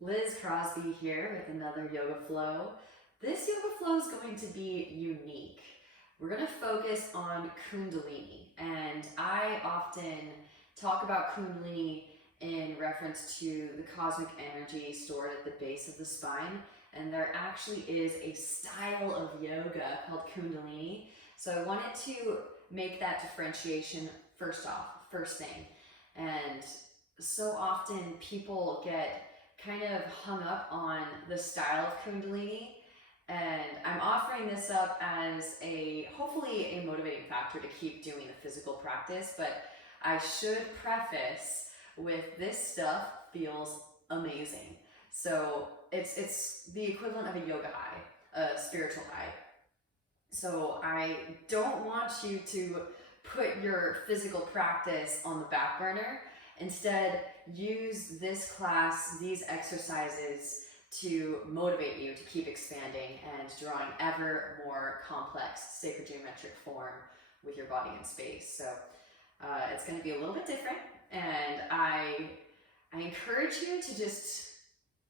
Liz Crosby here with another yoga flow. This yoga flow is going to be unique. We're going to focus on Kundalini, and I often talk about Kundalini in reference to the cosmic energy stored at the base of the spine, and there actually is a style of yoga called Kundalini. So I wanted to make that differentiation first thing. And so often people get kind of hung up on the style of Kundalini, and I'm offering this up as hopefully a motivating factor to keep doing the physical practice. But I should preface with this stuff feels amazing. So it's the equivalent of a yoga high, a spiritual high. So I don't want you to put your physical practice on the back burner. Instead, use this class, these exercises to motivate you to keep expanding and drawing ever more complex sacred geometric form with your body in space. So it's going to be a little bit different, and I encourage you to just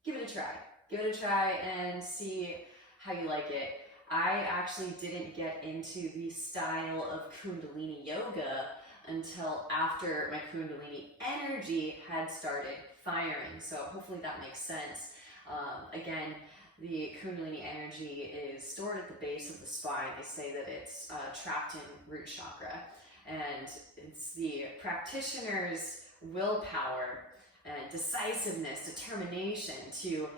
give it a try. Give it a try and see how you like it. I actually didn't get into the style of Kundalini yoga until after my Kundalini energy had started firing. So hopefully that makes sense. Again, the Kundalini energy is stored at the base of the spine. They say that it's trapped in root chakra, and it's the practitioner's willpower and decisiveness, determination to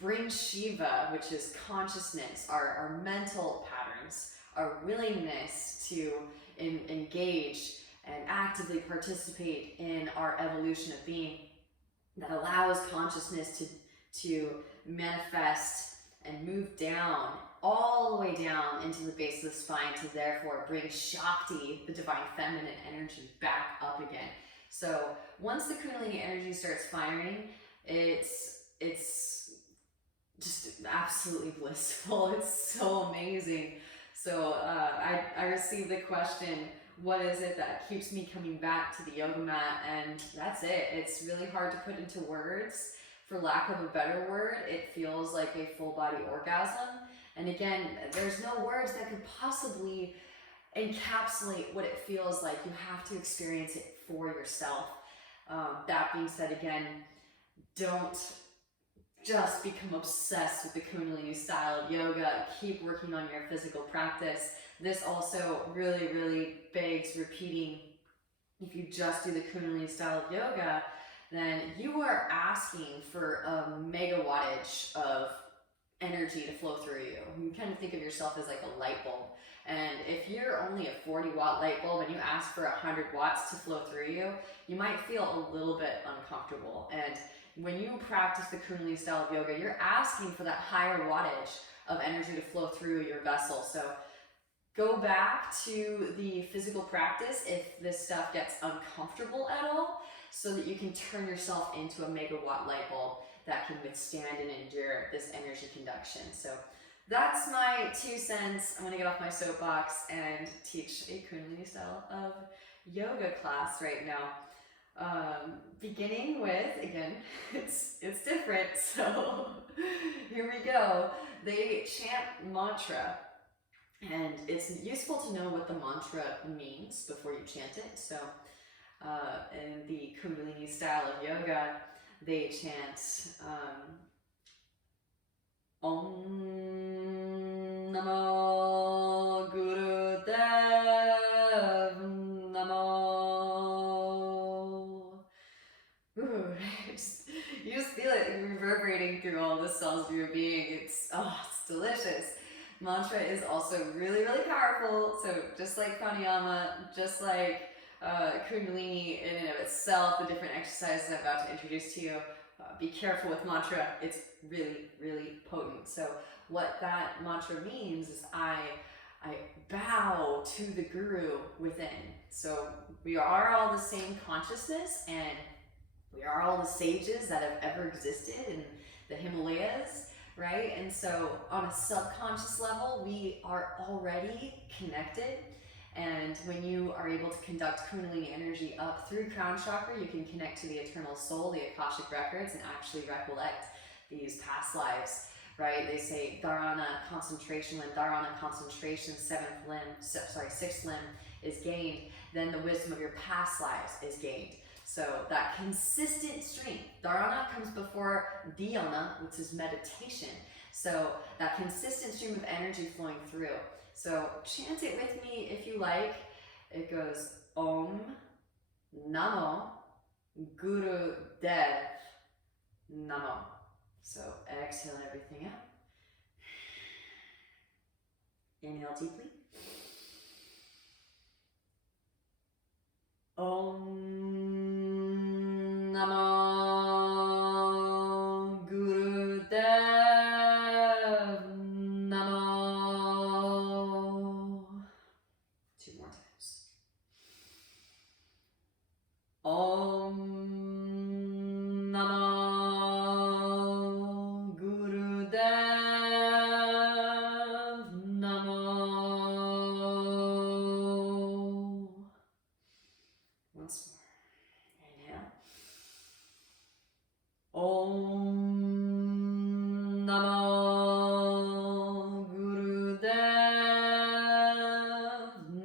bring Shiva, which is consciousness, our mental patterns, our willingness to engage and actively participate in our evolution of being, that allows consciousness to manifest and move down, all the way down into the base of the spine, to therefore bring Shakti, the divine feminine energy, back up again. So once the Kundalini energy starts firing, it's just absolutely blissful. It's so amazing. So I received the question, what is it that keeps me coming back to the yoga mat? And that's it. It's really hard to put into words. For lack of a better word, it feels like a full body orgasm. And again, there's no words that could possibly encapsulate what it feels like. You have to experience it for yourself. That being said, again, don't just become obsessed with the Kundalini style of yoga. Keep working on your physical practice. This also really, really begs repeating. If you just do the Kundalini style of yoga, then you are asking for a megawattage of energy to flow through you. You kind of think of yourself as like a light bulb. And if you're only a 40-watt light bulb and you ask for 100 watts to flow through you, you might feel a little bit uncomfortable. And when you practice the Kundalini style of yoga, you're asking for that higher wattage of energy to flow through your vessel. So go back to the physical practice if this stuff gets uncomfortable at all, so that you can turn yourself into a megawatt light bulb that can withstand and endure this energy conduction. So that's my 2 cents. I'm gonna get off my soapbox and teach a Kundalini style of yoga class right now. Beginning with, again, it's different, so here we go. They chant mantra, and it's useful to know what the mantra means before you chant it. So in the Kundalini style of yoga, they chant Om Namo Guru Dev Namo. Ooh, you just feel it reverberating through all the cells of your being. It's delicious. Mantra is also really, really powerful. So just like pranayama, just like Kundalini in and of itself, the different exercises I'm about to introduce to you, be careful with mantra. It's really, really potent. So what that mantra means is I bow to the guru within. So we are all the same consciousness, and we are all the sages that have ever existed in the Himalayas, right? And so on a subconscious level, we are already connected. And when you are able to conduct Kundalini energy up through crown chakra, you can connect to the eternal soul, the Akashic records, and actually recollect these past lives, right? They say dharana concentration, when dharana concentration, sixth limb is gained, then the wisdom of your past lives is gained. So that consistent stream, dharana comes before dhyana, which is meditation. So that consistent stream of energy flowing through. So chant it with me if you like. It goes Om Namo Guru Dev Namo. So exhale everything out. Inhale deeply. Om Namo Guru Dev Namo. Two more times. Om Namo Guru Dev Namo. Once more. Inhale. Om Namo Guru Dev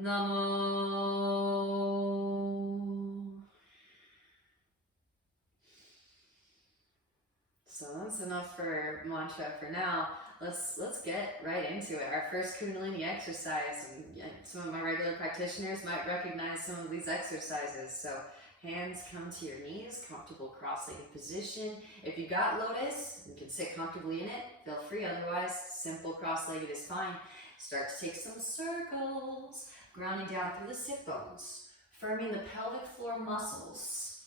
Namo. So that's enough for mantra for now. Let's get right into it. Our first Kundalini exercise, and some of my regular practitioners might recognize some of these exercises. So hands come to your knees, comfortable cross-legged position. If you got lotus, you can sit comfortably in it. Feel free, otherwise simple cross-legged is fine. Start to take some circles, grounding down through the sit bones, firming the pelvic floor muscles.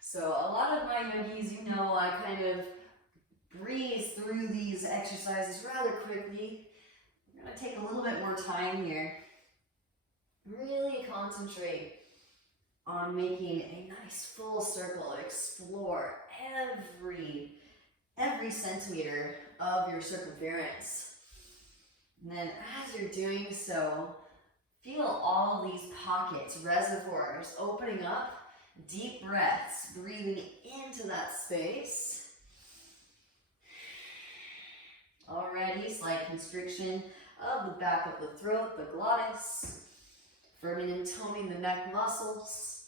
So a lot of my yogis, you know, I kind of breeze through these exercises rather quickly. I'm going to take a little bit more time here. Really concentrate on making a nice full circle. Explore every centimeter of your circumference. And then as you're doing so, feel all these pockets, reservoirs opening up. Deep breaths, breathing into that space. Already slight constriction of the back of the throat, the glottis. Firming and toning the neck muscles.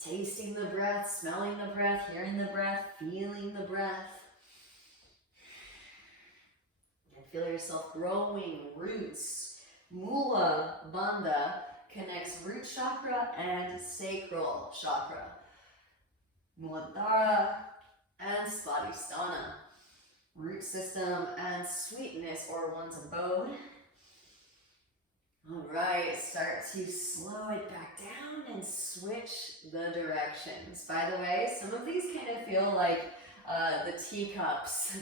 Tasting the breath, smelling the breath, hearing the breath, feeling the breath. And feel yourself growing roots. Mula Bandha connects root chakra and sacral chakra. Muladhara and Svadhisthana. Root system and sweetness, or one's abode. Alright, start to slow it back down and switch the directions. By the way, some of these kind of feel like the teacups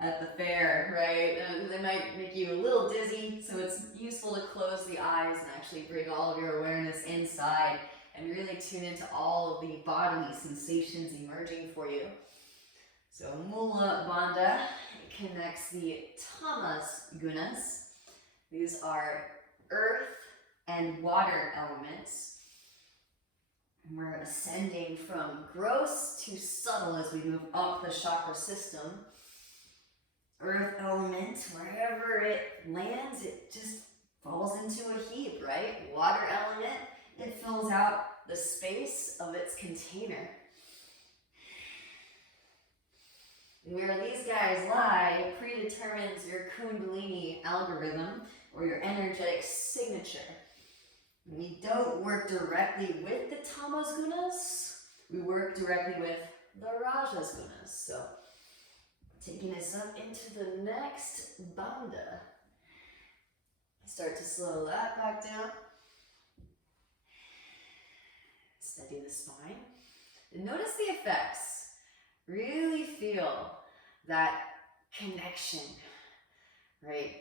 at the fair, right? They might make you a little dizzy, so it's useful to close the eyes and actually bring all of your awareness inside and really tune into all of the bodily sensations emerging for you. So Mula Bandha connects the tamas gunas. These are earth and water elements. We're ascending from gross to subtle as we move up the chakra system. Earth element, wherever it lands, it just falls into a heap, right? Water element, it fills out the space of its container. Where these guys lie predetermines your Kundalini algorithm or your energetic signature. We don't work directly with the tamas gunas, we work directly with the rajas gunas. So taking us up into the next bandha. Start to slow that back down. Steady the spine. And notice the effects. Really feel that connection, right?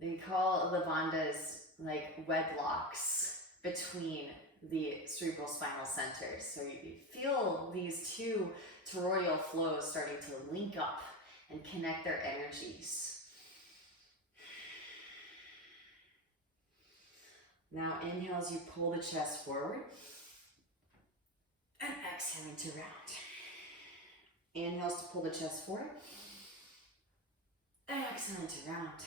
They call the bandhas like wedlocks between the cerebral spinal centers. So you feel these two toroidal flows starting to link up and connect their energies. Now inhale as you pull the chest forward. And exhaling to round. Inhales to pull the chest forward. And exhaling to round.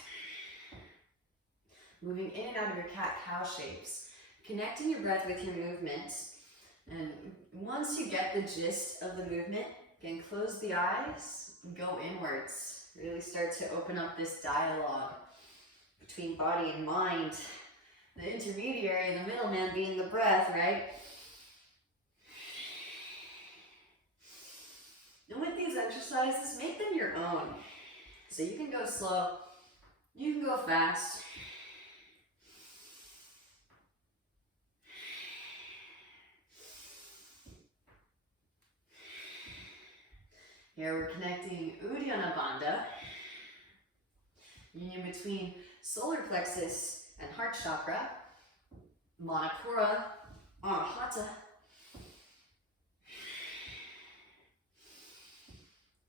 Moving in and out of your cat-cow shapes. Connecting your breath with your movement. And once you get the gist of the movement, again, close the eyes and go inwards. Really start to open up this dialogue between body and mind. The intermediary, the middleman being the breath, right? And with these exercises, make them your own. So you can go slow, you can go fast. Here we're connecting Uddiyana Bandha, union between solar plexus and heart chakra, Manipura, Anahata,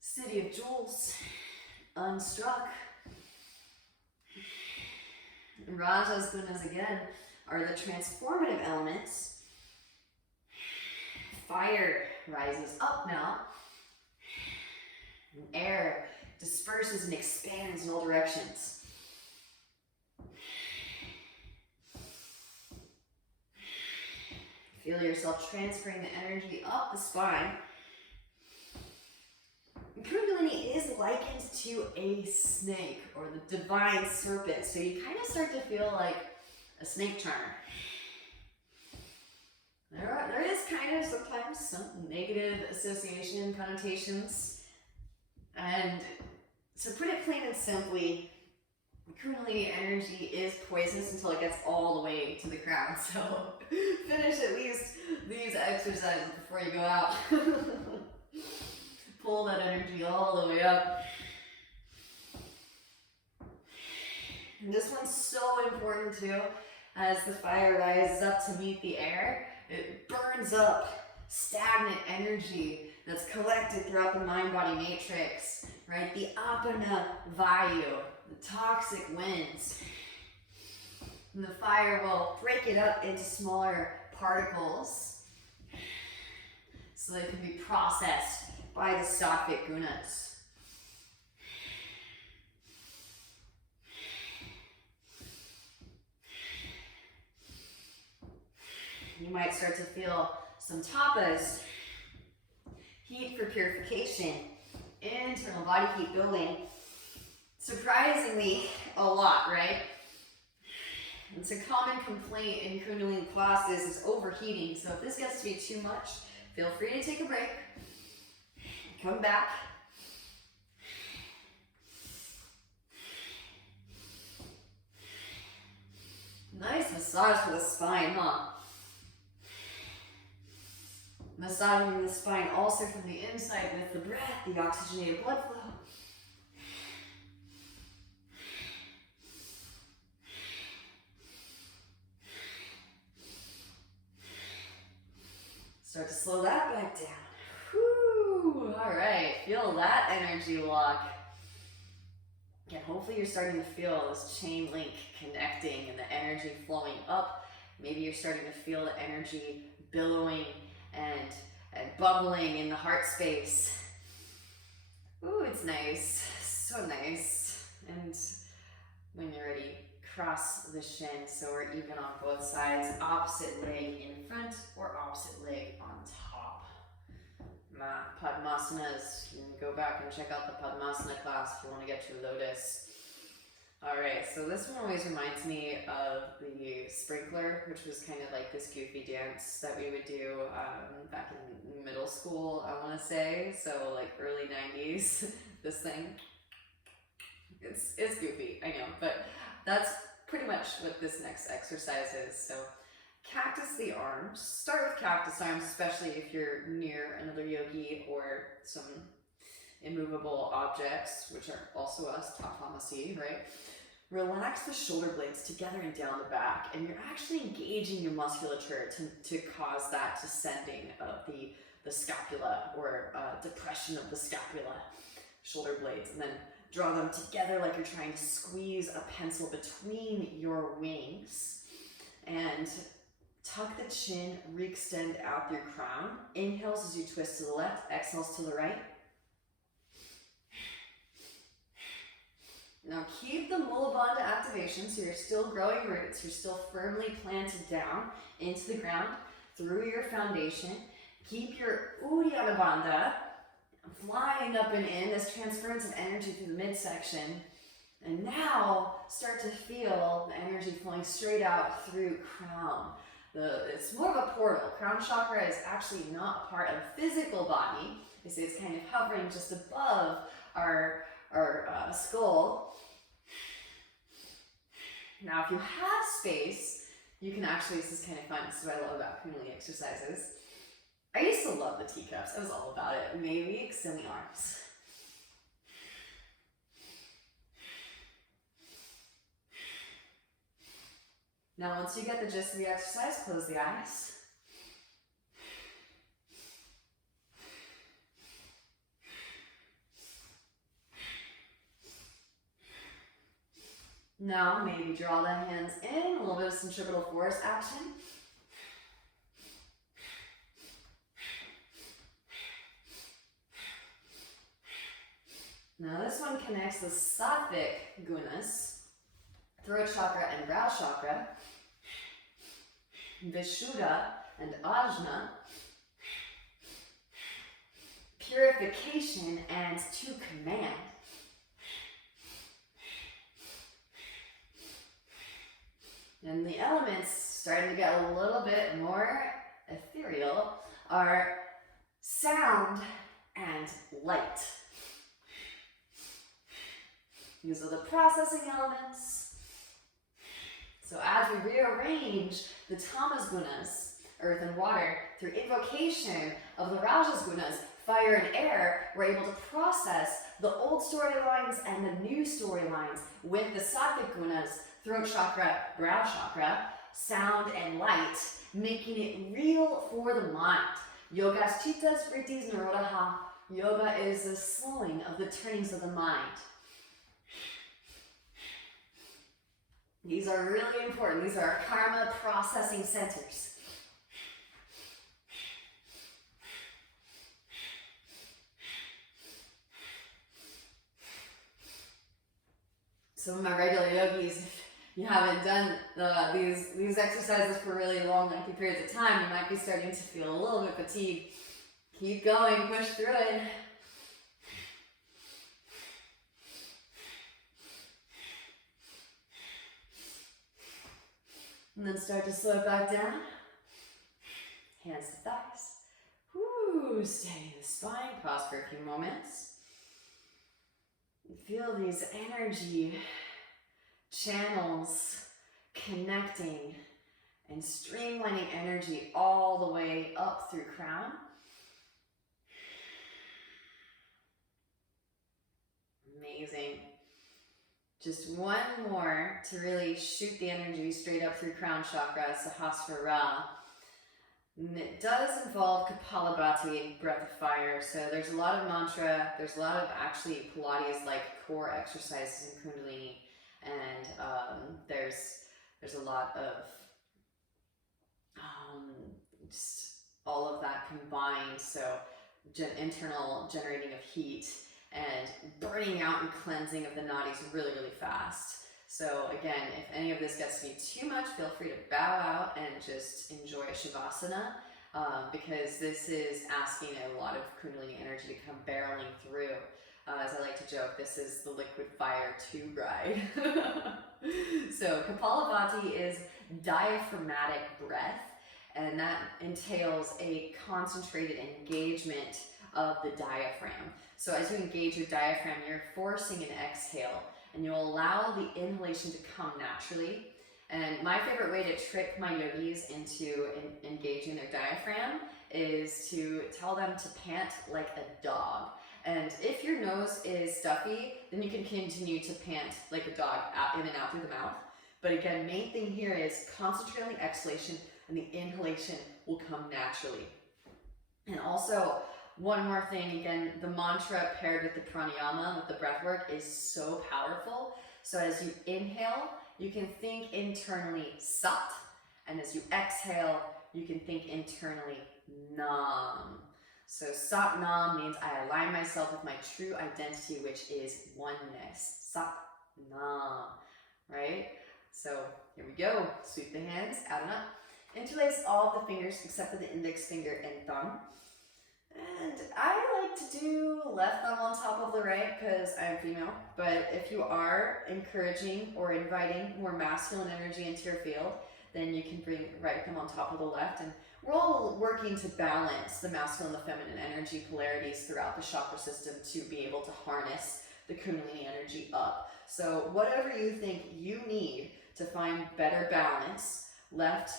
City of Jewels, Unstruck. Rajas, gunas again are the transformative elements. Fire rises up now. And air disperses and expands in all directions. Feel yourself transferring the energy up the spine. Kundalini is likened to a snake or the divine serpent, so you kind of start to feel like a snake charmer. There is kind of sometimes some negative association connotations. And to put it plain and simply, Kundalini energy is poisonous until it gets all the way to the crown. So finish at least these exercises before you go out. Pull that energy all the way up. And this one's so important too. As the fire rises up to meet the air, it burns up stagnant energy that's collected throughout the mind-body matrix, right? The apana vayu, the toxic winds. And the fire will break it up into smaller particles so they can be processed by the sattvic gunas. You might start to feel some tapas, heat for purification, internal body heat building. Surprisingly, a lot, right? It's a common complaint in Kundalini classes is overheating. So if this gets to be too much, feel free to take a break. Come back. Nice massage for the spine, huh? Massaging the spine also from the inside with the breath, the oxygenated blood flow. Start to slow that back down. Whew. All right, feel that energy lock. Again, hopefully you're starting to feel this chain link connecting and the energy flowing up. Maybe you're starting to feel the energy billowing and bubbling in the heart space. Ooh, it's nice, so nice. And when you're ready, cross the shin so we're even on both sides. Opposite leg in front or opposite leg on top. Padmasanas, you can go back and check out the Padmasana class if you want to get to lotus. All right, so this one always reminds me of the sprinkler, which was kind of like this goofy dance that we would do back in middle school, I want to say. So like early 90s, this thing. It's goofy, I know, but that's pretty much what this next exercise is. So cactus the arms. Start with cactus arms, especially if you're near another yogi or some immovable objects, which are also us, tapamasi, right? Relax the shoulder blades together and down the back, and you're actually engaging your musculature to cause that descending of the scapula or depression of the scapula, shoulder blades, and then draw them together like you're trying to squeeze a pencil between your wings. And tuck the chin, re-extend out through crown. Inhales as you twist to the left, exhales to the right. Now keep the Mula Bandha activation, so you're still growing roots, you're still firmly planted down into the ground through your foundation. Keep your Uddiyana Bandha flying up and in, this transference of energy through the midsection. And now start to feel the energy flowing straight out through crown. It's more of a portal. Crown chakra is actually not part of the physical body. You see it's kind of hovering just above our skull. Now if you have space, you can actually, this is kind of fun, this is what I love about Kundalini exercises. I used to love the teacups, I was all about it. Maybe extend the arms. Now once you get the gist of the exercise, close the eyes. Now maybe draw the hands in, a little bit of centripetal force action. Now this one connects the sattvic gunas, throat chakra and brow chakra, Vishuddha and Ajna, purification and to command. And the elements, starting to get a little bit more ethereal, are sound and light. These are the processing elements. So as we rearrange the tamas gunas, earth and water, through invocation of the rajas gunas, fire and air, we're able to process the old storylines and the new storylines with the sattvic gunas, throat chakra, brow chakra, sound and light, making it real for the mind. Yogas chittas vrittis nirodha. Yoga is the slowing of the turnings of the mind. These are really important. These are our karma processing centers. Some of my regular yogis, if you haven't done these exercises for really long, lengthy periods of time, you might be starting to feel a little bit fatigued. Keep going, push through it. And then start to slow it back down. Hands to thighs. Woo, steady the spine. Pause for a few moments. Feel these energy channels connecting and streamlining energy all the way up through crown. Amazing. Just one more to really shoot the energy straight up through crown chakra, Sahasrara. And it does involve Kapalabhati, breath of fire. So there's a lot of mantra, there's a lot of actually Pilates-like core exercises in Kundalini. And there's a lot of just all of that combined. So internal generating of heat and burning out and cleansing of the nadis really, really fast. So again, if any of this gets to be too much, feel free to bow out and just enjoy Shavasana, because this is asking a lot of Kundalini energy to come barreling through. As I like to joke, this is the liquid fire tube ride. So Kapalabhati is diaphragmatic breath, and that entails a concentrated engagement of the diaphragm. So as you engage your diaphragm, you're forcing an exhale, and you'll allow the inhalation to come naturally. And my favorite way to trick my yogis into engaging their diaphragm is to tell them to pant like a dog. And if your nose is stuffy, then you can continue to pant like a dog in and out through the mouth. But again, main thing here is concentrate on the exhalation, and the inhalation will come naturally. And also, one more thing, again, the mantra paired with the pranayama, with the breath work, is so powerful. So as you inhale, you can think internally Sat, And as you exhale, you can think internally, Nam. So Sat Nam means I align myself with my true identity, which is oneness. Sat Nam, right? So here we go. Sweep the hands out and up. Interlace all of the fingers except for the index finger and thumb. And I like to do left thumb on top of the right because I'm female. But if you are encouraging or inviting more masculine energy into your field, then you can bring right thumb on top of the left. And we're all working to balance the masculine and the feminine energy polarities throughout the chakra system to be able to harness the Kundalini energy up. So whatever you think you need to find better balance, left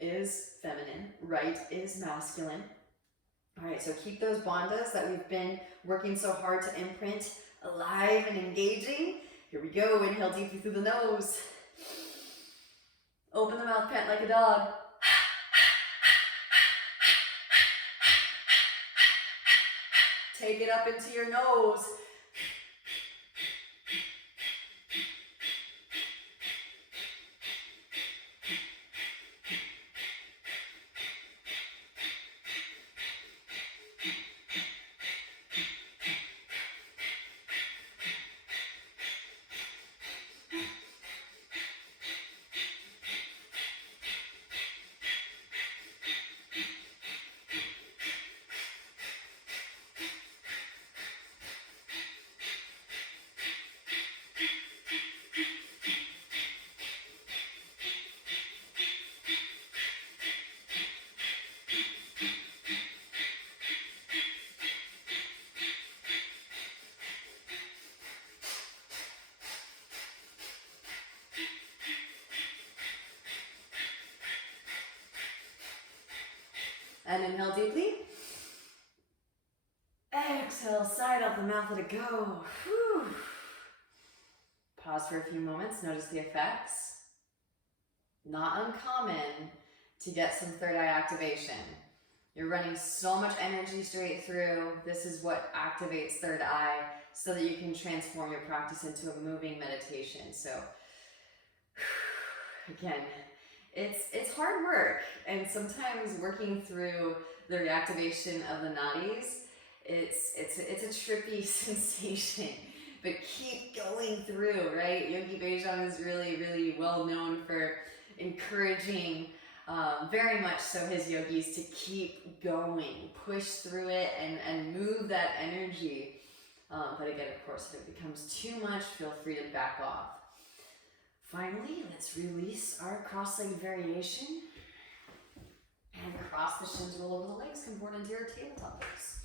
is feminine, right is masculine. All right, so keep those bandhas that we've been working so hard to imprint alive and engaging. Here we go. Inhale deeply through the nose. Open the mouth, pant like a dog. Take it up into your nose. And inhale deeply. Exhale, side out the mouth, let it go. Whew. Pause for a few moments, notice the effects. Not uncommon to get some third eye activation. You're running so much energy straight through. This is what activates third eye so that you can transform your practice into a moving meditation. So, again, it's hard work, and sometimes working through the reactivation of the nadis, it's a trippy sensation, but keep going through, right? Yogi Bhajan is really, really well known for encouraging very much so his yogis to keep going, push through it and move that energy. But again, of course, if it becomes too much, feel free to back off. Finally, let's release our cross-legged variation and cross the shins, roll over the legs, come forward into your tabletop pose.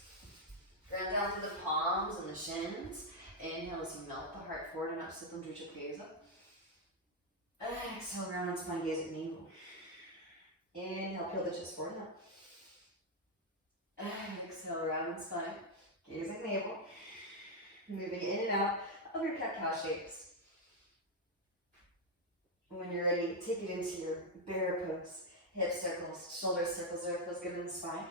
Ground down through the palms and the shins. Inhale as you melt the heart forward and up, sit and reach up, gaze up. Exhale, round and spine, gaze at navel. Inhale, peel the chest forward and up. Exhale, round and spine, gaze at navel. Moving in and out of your cat-cow shapes. When you're ready, take it into your bear pose. Hip circles, shoulder circles, there feels good in the spine.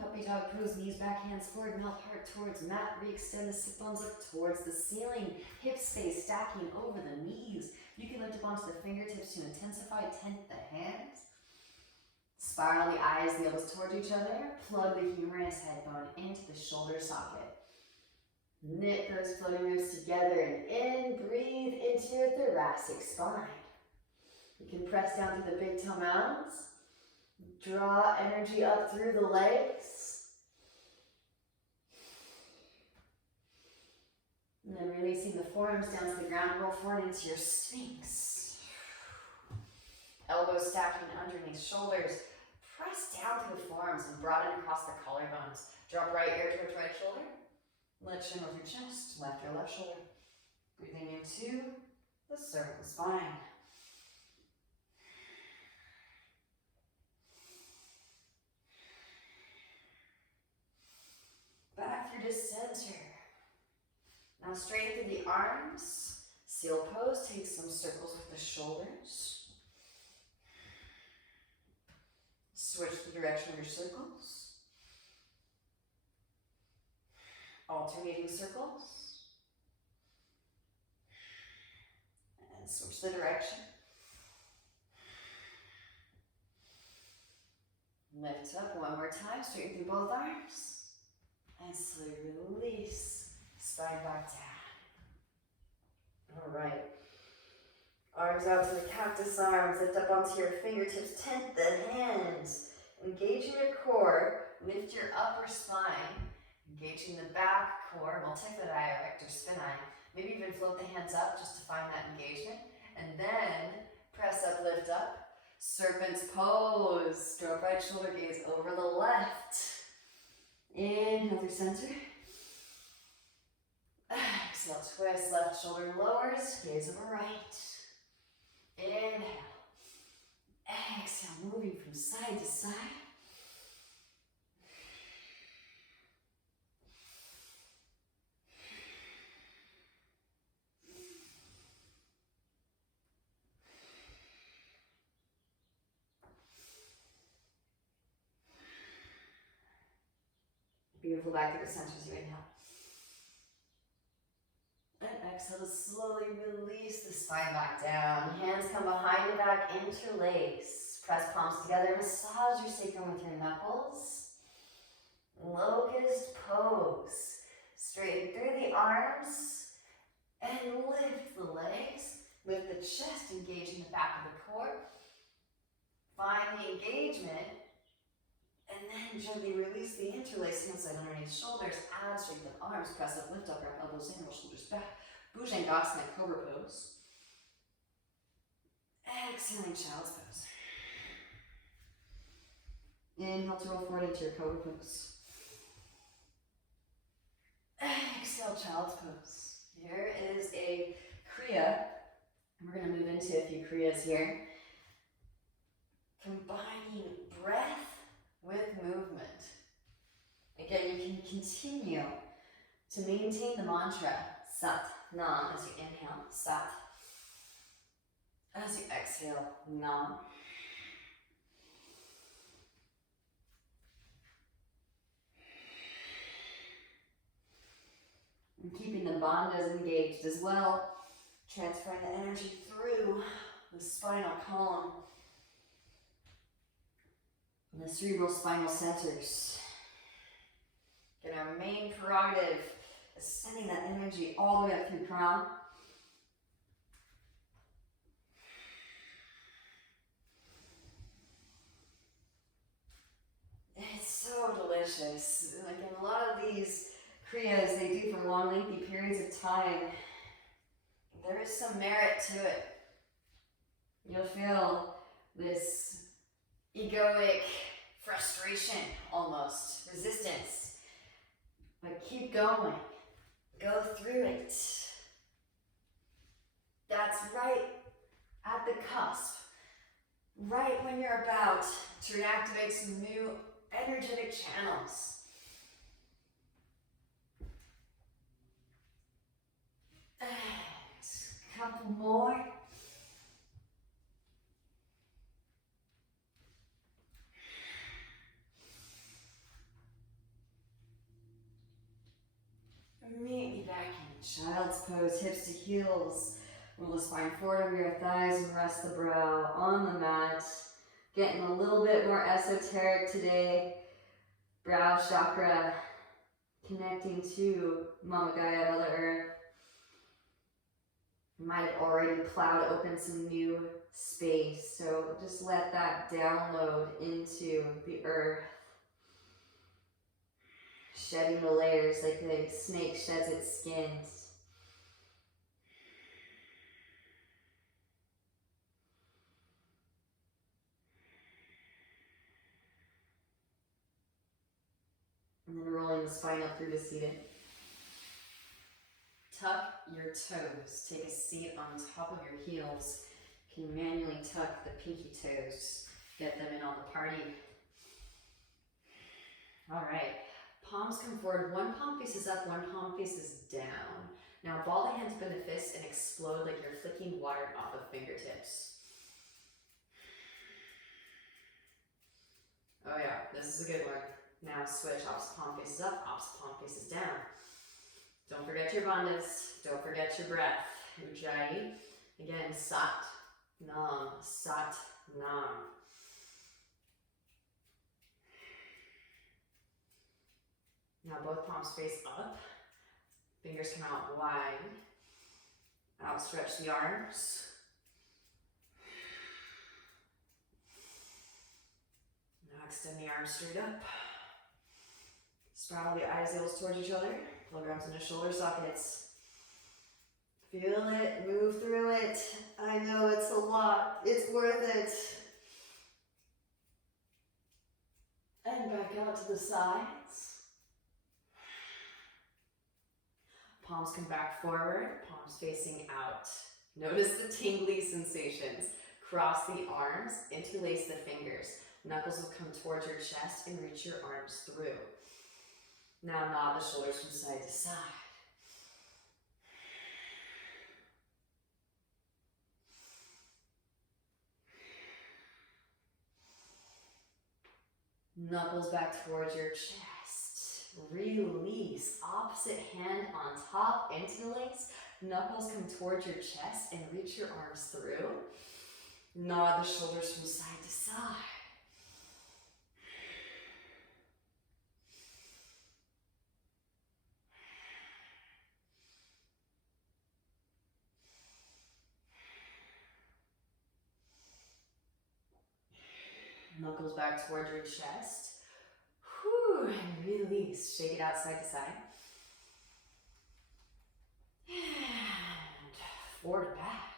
Puppy dog pose, knees back, hands forward, mouth heart towards mat. Re-extend the sit bones up towards the ceiling. Hips stay stacking over the knees. You can lift up onto the fingertips to intensify, tent the hands. Spiral the eyes, the elbows towards each other. Plug the humerus head bone into the shoulder socket. Knit those floating ribs together and in, breathe into your thoracic spine. You can press down through the big toe mounds. Draw energy up through the legs. And then releasing the forearms down to the ground, roll forward into your Sphinx. Elbows stacking underneath shoulders. Press down through the forearms and broaden across the collarbones. Drop right ear towards right shoulder. Let chin with your chest, left ear, left shoulder. Breathing into the cervical spine. Back through to center. Now straighten through the arms. Seal pose, take some circles with the shoulders. Switch the direction of your circles. Alternating circles. And switch the direction. Lift up one more time, straighten through both arms. And slowly release, spine back down. All right. Arms out to the cactus arms, lift up onto your fingertips, tent the hands. Engaging your core, lift your upper spine. Engaging the back core, multifidi or rector spinae. Maybe even float the hands up just to find that engagement. And then press up, lift up. Serpent's pose. Drop right shoulder gaze over the left. Inhale through center. Exhale, twist. Left shoulder lowers. Gaze over right. Inhale. Exhale, moving from side to side. Beautiful, back to the center as you inhale. And exhale to slowly release the spine back down. Hands come behind the back, interlace. Press palms together, massage your sacrum with your knuckles. Locust pose. Straighten through the arms and lift the legs. Lift the chest, engaging the back of the core. Find the engagement. And then gently release the interlace, hands side underneath shoulders, abs, straighten the arms, press up, lift up, wrap elbows in, roll shoulders back. Bhujangasana, cobra pose. Exhaling, child's pose. Inhale to roll forward into your cobra pose. Exhale, child's pose. Here is a kriya. We're going to move into a few kriyas here. Combining breath with movement. Again, you can continue to maintain the mantra Sat Nam as you inhale, Sat. As you exhale, Nam. And keeping the bandhas engaged as well, transferring the energy through the spinal column. And the cerebral spinal centers. Get our main prerogative is sending that energy all the way up through crown. It's so delicious. Like in a lot of these kriyas they do for long, lengthy periods of time. There is some merit to it. You'll feel this egoic frustration, almost resistance, but keep going, go through it. That's right at the cusp, right when you're about to reactivate some new energetic channels. A couple more. Meet me back in child's pose, hips to heels. Roll the spine forward over your thighs and rest the brow on the mat. Getting a little bit more esoteric today. Brow chakra connecting to Mama Gaia, Mother Earth. You might have already plowed open some new space, so just let that download into the earth. Shedding the layers like a snake sheds its skins. And then rolling the spine up through to seated. Tuck your toes. Take a seat on top of your heels. You can manually tuck the pinky toes. Get them in on the party. All right. Palms come forward. One palm faces up, one palm faces down. Now ball the hands up into fists and explode like you're flicking water off of fingertips. Oh yeah, this is a good one. Now switch, opposite palm faces up, opposite palm faces down. Don't forget your bandhas. Don't forget your breath. Ujjayi. Again, sat, nam, sat, nam. Now both palms face up. Fingers come out wide. Outstretch the arms. Now extend the arms straight up. Spiral the eyes towards each other. Plug arms into shoulder sockets. Feel it, move through it. I know it's a lot, it's worth it. And back out to the sides. Palms come back forward, palms facing out. Notice the tingly sensations. Cross the arms, interlace the fingers. Knuckles will come towards your chest and reach your arms through. Now nod the shoulders from side to side. Knuckles back towards your chest. Release. Opposite hand on top. Interlace. Knuckles come towards your chest and reach your arms through. Nod the shoulders from side to side. Knuckles back towards your chest. Whew, and release. Shake it out side to side. And forward back.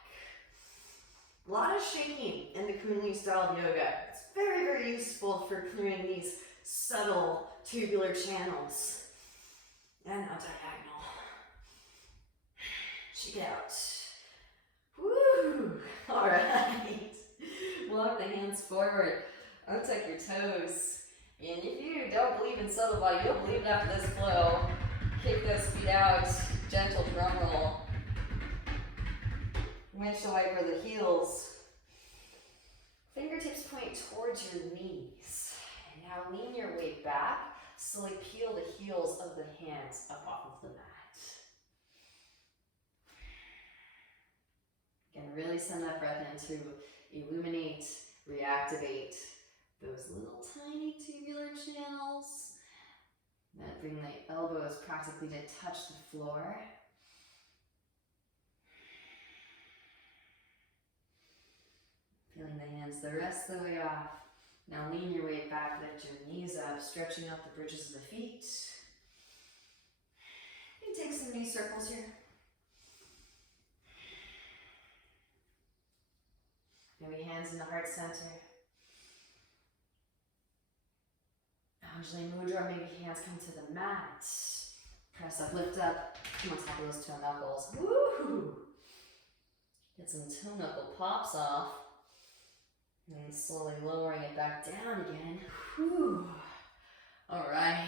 A lot of shaking in the Kundalini style of yoga. It's very, very useful for clearing these subtle tubular channels. And now diagonal. Shake it out. Woo! All right. Walk the hands forward. Untuck your toes. And if you don't believe in subtle body, you'll believe it after this flow. Kick those feet out. Gentle drum roll. Windshield wiper the heels. Fingertips point towards your knees. And now lean your weight back. Slowly peel the heels of the hands up off of the mat. Again, really send that breath in to illuminate, reactivate those little tiny tubular channels that bring the elbows practically to touch the floor. Feeling the hands the rest of the way off. Now lean your weight back, lift your knees up, stretching out the bridges of the feet. You can take some knee circles here. Maybe hands in the heart center. Anjali Mudra, maybe hands come to the mat. Press up, lift up, come on top of those toe knuckles. Woo! Get some toe knuckle pops off. And slowly lowering it back down again. Whew. All right.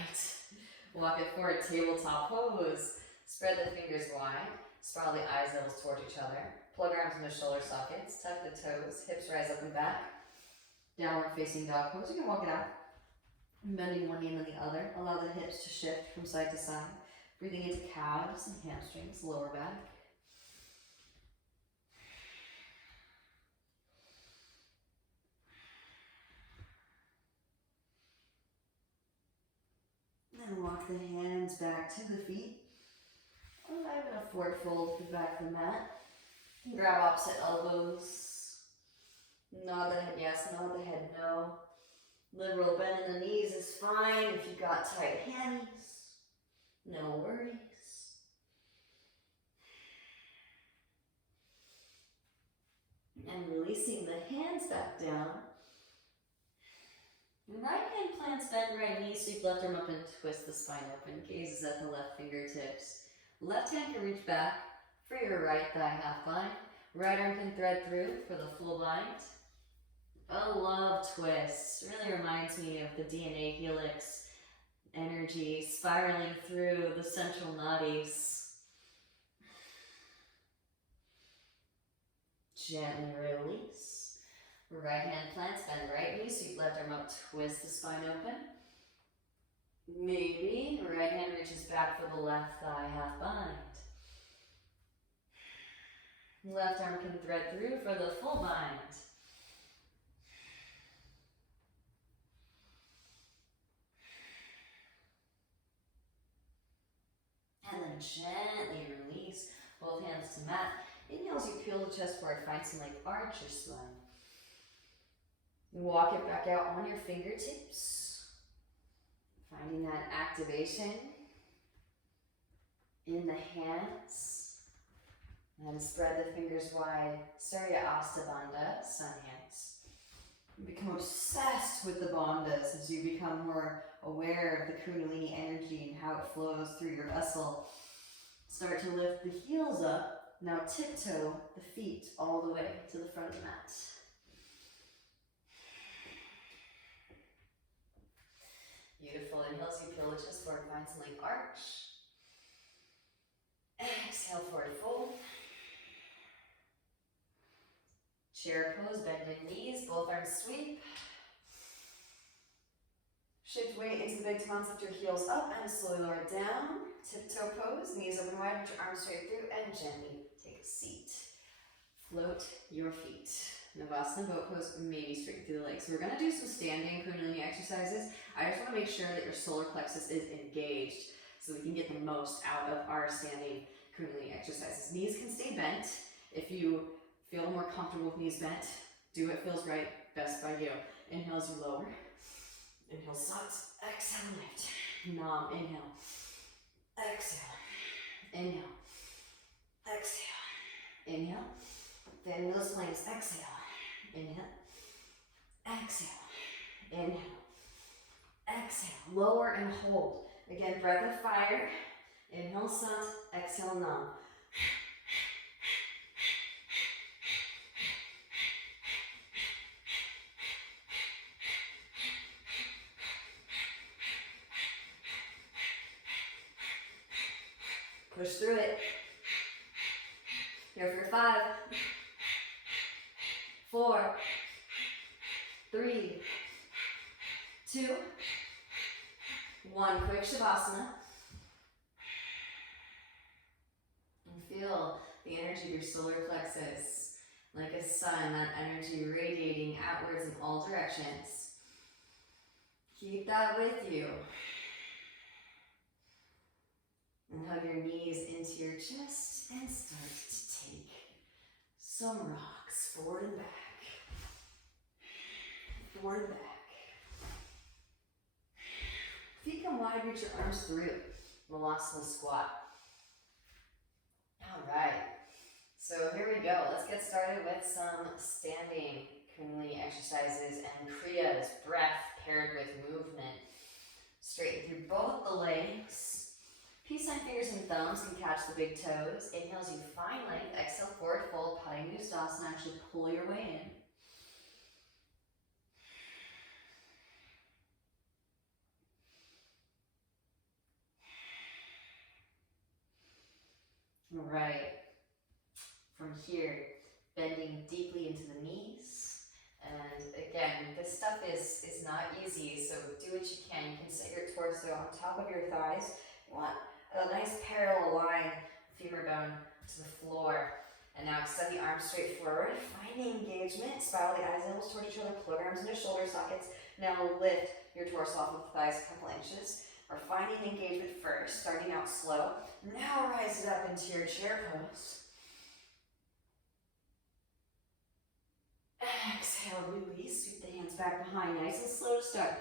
Walk it forward, tabletop pose. Spread the fingers wide. Spiral the eyes levels towards each other. Plug arms into shoulder sockets. Tuck the toes. Hips rise up and back. Downward facing dog pose. You can walk it out. Bending one knee and then the other. Allow the hips to shift from side to side. Breathing into calves and hamstrings. Lower back. And walk the hands back to the feet. Arrive in a forward fold to the back of the mat. Grab opposite elbows. Nod the head yes, nod the head no. Liberal bend in the knees is fine if you got tight hammies. No worries. And releasing the hands back down. Right hand plants bend right knee, sweep left arm up and twist the spine open. Gazes at the left fingertips. Left hand can reach back for your right thigh half bind. Right arm can thread through for the full bind. A love twist. Really reminds me of the DNA helix energy spiraling through the central nadis. Gently release. Right hand plants, bend right knee, sweep left arm up, twist the spine open. Maybe right hand reaches back for the left thigh, half bind. Left arm can thread through for the full bind. And then gently release both hands to mat. Inhale as you peel the chest forward, find some like arch or slide. Walk it back out on your fingertips. Finding that activation in the hands. And spread the fingers wide. Surya Astabandha, sun hands. You become obsessed with the bandhas as you become more aware of the Kundalini energy and how it flows through your vessel. Start to lift the heels up. Now tiptoe the feet all the way to the front of the mat. Beautiful. Inhale as you peel the chest forward, find some like arch. Exhale, forward fold. Chair pose, bending knees, both arms sweep. Shift weight into the big toes, lift your heels up and slowly lower it down. Tiptoe pose, knees open wide, put your arms straight through and gently take a seat. Float your feet. Navasana boat pose, maybe straight through the legs. So we're gonna do some standing Kundalini exercises. I just wanna make sure that your solar plexus is engaged so we can get the most out of our standing Kundalini exercises. Knees can stay bent. If you feel more comfortable with knees bent, do what feels right, best by you. Inhale as you lower. Inhale, sat. Exhale, lift. Nam, inhale. Exhale. Inhale. Exhale. Inhale. Then those flames. Exhale. Inhale. Exhale. Inhale. Exhale. Lower and hold. Again, breath of fire. Inhale, sat. Exhale, nam. Push through it. Here for 5, 4, 3, 2, 1. Quick Shavasana. And feel the energy of your solar plexus like a sun, that energy radiating outwards in all directions. Keep that with you. And hug your knees into your chest and start to take some rocks forward and back. Forward and back. Feet come wide, reach your arms through. Malasana squat. All right. So here we go. Let's get started with some standing Kundalini exercises and kriyas, breath paired with movement. Straighten through both the legs. Peace sign fingers and thumbs can catch the big toes. Inhale as you find length. Exhale, forward fold. Padangusthasana. Actually pull your way in. All right. From here, bending deeply into the knees. And again, this stuff is not easy, so do what you can. You can set your torso on top of your thighs. You want a nice parallel line, femur bone to the floor. And now extend the arms straight forward, finding engagement, spiral the eyes and elbows towards each other, pull your arms into shoulder sockets. Now lift your torso off of the thighs a couple inches. We're finding engagement first, starting out slow. Now rise it up into your chair pose. Exhale, release, sweep the hands back behind, nice and slow to start.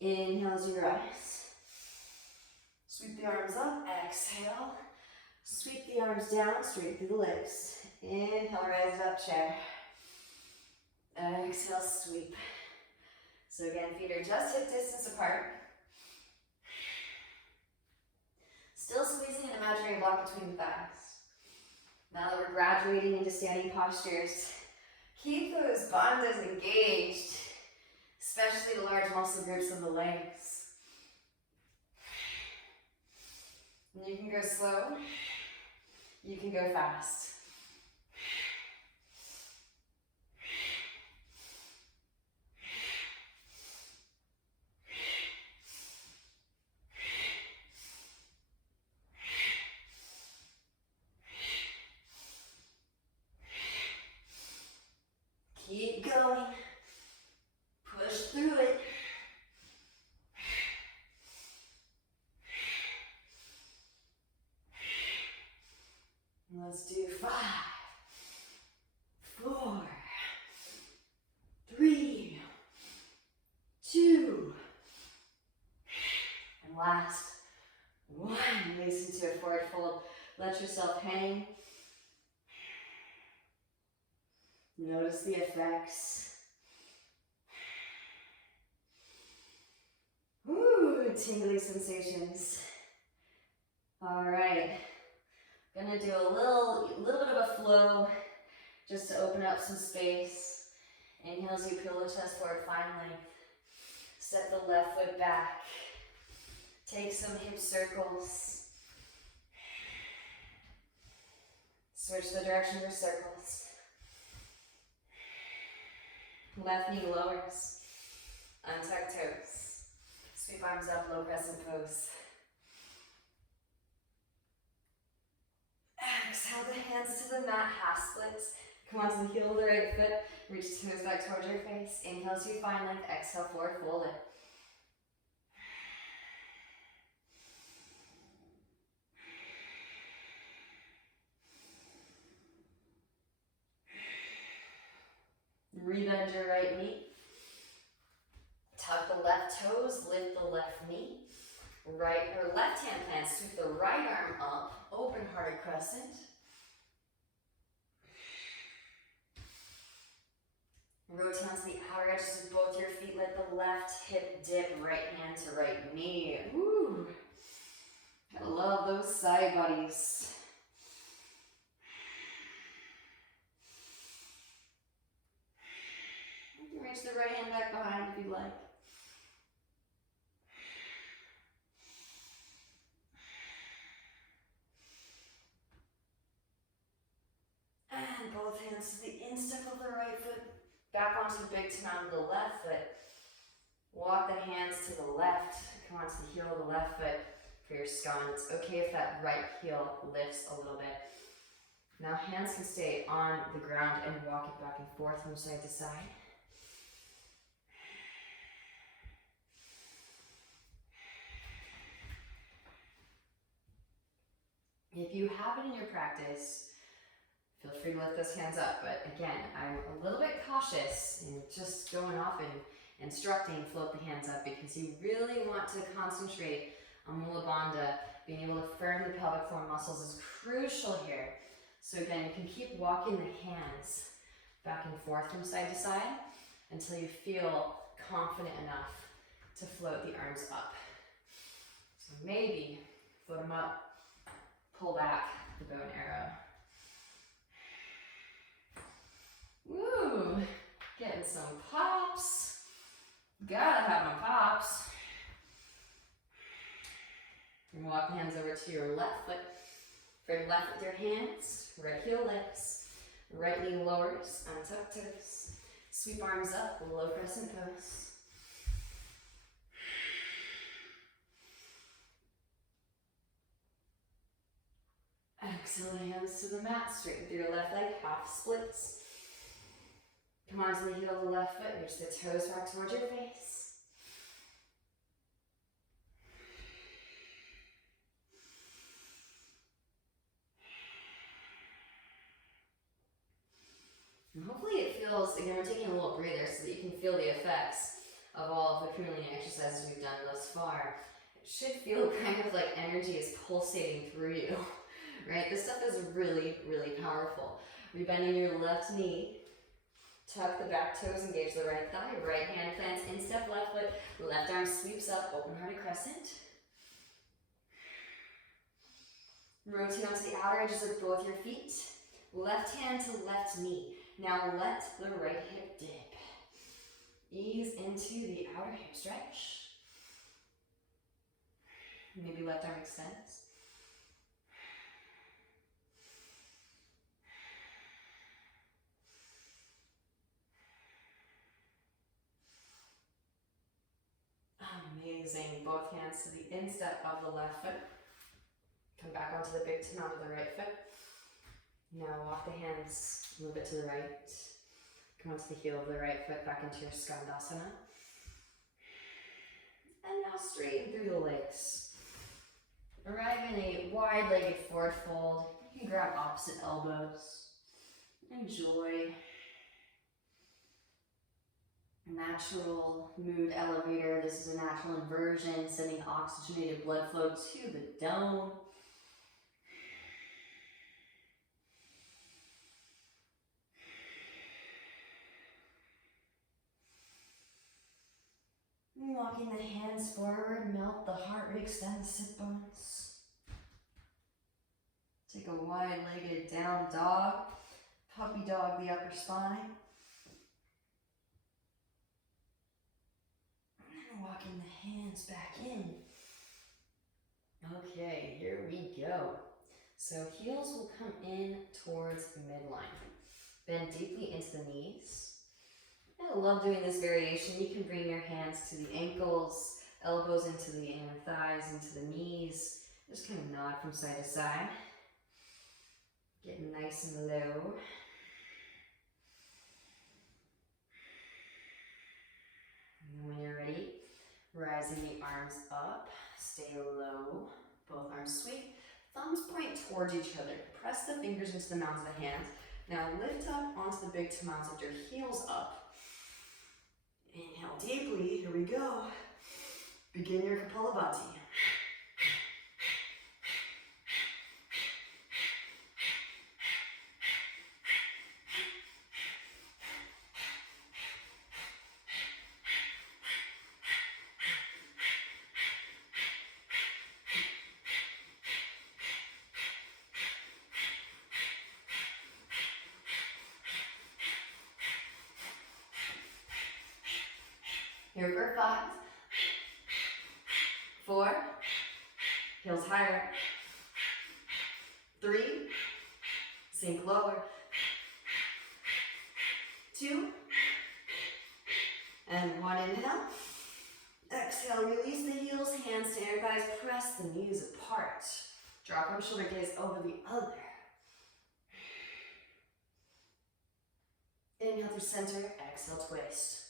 Inhale as you rise. Sweep the arms up, exhale. Sweep the arms down, straight through the legs. Inhale, rise it up, chair. Exhale, sweep. So again, feet are just hip distance apart. Still squeezing an imaginary block between the thighs. Now that we're graduating into standing postures, keep those bandhas engaged, especially the large muscle groups of the legs. And you can go slow, you can go fast. going. Push through it. Let's do 5, 4, 3, 2, and last 1. Release into a forward fold. Let yourself hang. Notice the effects. Ooh, tingly sensations. All right. Gonna do a little bit of a flow just to open up some space. Inhale as you peel the chest forward, find length. Step the left foot back. Take some hip circles. Switch the direction of your circles. Left knee lowers. Untuck toes. Sweep arms up, low crescent pose. Exhale the hands to the mat, half splits. Come on to the heel of the right foot. Reach the toes back towards your face. Inhale as you find length. Exhale, forward fold it. Rebend your right knee. Tuck the left toes, lift the left knee. Right or left hand plants, sweep the right arm up, open hearted crescent. Rotate onto the outer edges of both your feet, let the left hip dip, right hand to right knee. Woo! I love those side bodies. You can reach the right hand back behind if you like. And both hands to the instep of the right foot, back onto the big toe of the left foot. Walk the hands to the left, come onto the heel of the left foot for your scone. It's okay if that right heel lifts a little bit. Now hands can stay on the ground and walk it back and forth from side to side. If you have it in your practice, feel free to lift those hands up, but again, I'm a little bit cautious in just going off and instructing float the hands up because you really want to concentrate on Mula Bandha. Being able to firm the pelvic floor muscles is crucial here. So again, you can keep walking the hands back and forth from side to side until you feel confident enough to float the arms up. So maybe float them up, pull back the bow and arrow. Woo! Getting some pops. Gotta have my pops. And walk the hands over to your left foot. For your left with your hands, right heel lifts, right knee lowers, untuck toes. Sweep arms up, low crescent pose. Exhale the hands to the mat, straighten through your left leg, half splits. Come onto the heel of the left foot, reach the toes back towards your face. And hopefully it feels, again, we're taking a little breather so that you can feel the effects of all of the Kundalini exercises we've done thus far. It should feel kind of like energy is pulsating through you, right? This stuff is really, really powerful. Rebending your left knee, tuck the back toes, engage the right thigh, right hand plants, instep left foot, left arm sweeps up, open hearted crescent. Rotate onto the outer edges of both your feet, left hand to left knee. Now let the right hip dip. Ease into the outer hip stretch. Maybe left arm extends. Amazing. Both hands to the instep of the left foot. Come back onto the big toe of the right foot. Now walk the hands, move it to the right. Come onto the heel of the right foot back into your skandasana. And now straighten through the legs. Arrive in a wide-legged forward fold. You can grab opposite elbows. Enjoy. Natural mood elevator. This is a natural inversion, sending oxygenated blood flow to the dome. Walking the hands forward, melt the heart rate, extend the sit bones. Take a wide-legged down dog, puppy dog the upper spine. And walking the hands back in. Okay, here we go. So heels will come in towards midline. Bend deeply into the knees. I love doing this variation. You can bring your hands to the ankles, elbows into the inner thighs, into the knees. Just kind of nod from side to side. Getting nice and low. And then when you're ready, rising the arms up, stay low. Both arms sweep, thumbs point towards each other. Press the fingers into the mounds of the hands. Now lift up onto the big toe mounds with your heels up. Inhale deeply, here we go. Begin your Kapalabhati. Here for 5, 4, heels higher, 3, sink lower, 2, and 1, inhale. Exhale, release the heels, hands to inner thighs, press the knees apart. Drop one shoulder gaze over the other. Inhale through center, exhale, twist.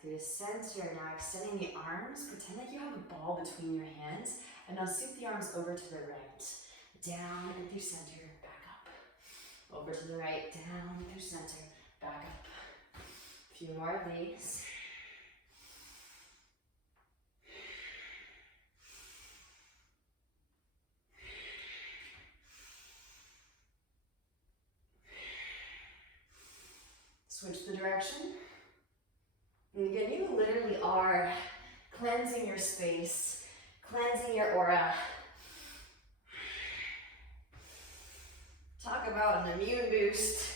Through the center, now extending the arms, pretend like you have a ball between your hands, and now sweep the arms over to the right, down and through center, back up. Over to the right, down through center, back up. A few more of these. Switch the direction. And again, you literally are cleansing your space, cleansing your aura. Talk about an immune boost.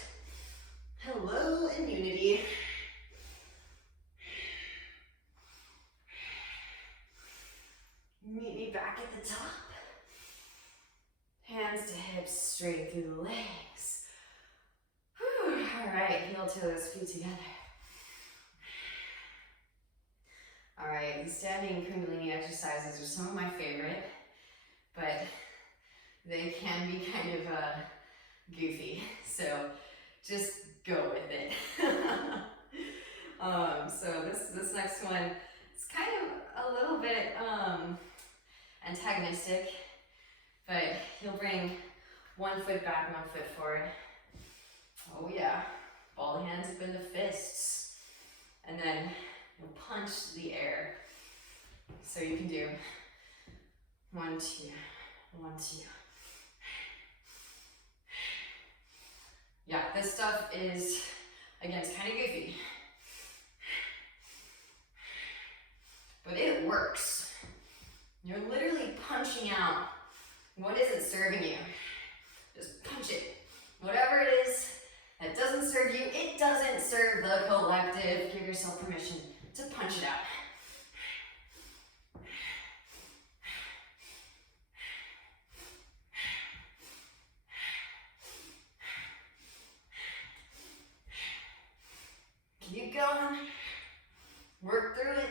Hello, immunity. Meet me back at the top. Hands to hips, straight through the legs. Whew. All right, heel toes, feet together. All right, the standing Kundalini exercises are some of my favorite, but they can be kind of goofy, so just go with it. So this next one is kind of a little bit antagonistic, but he'll bring one foot back, one foot forward. Oh yeah, ball the hands up into fists, and then you'll punch the air. So you can do 1, 2, 1, 2. Yeah, this stuff is, again, it's kind of goofy, but it works. You're literally punching out what isn't serving you. Just punch it. Whatever it is that doesn't serve you, it doesn't serve the collective. Give yourself permission to punch it out. Keep going. Work through it.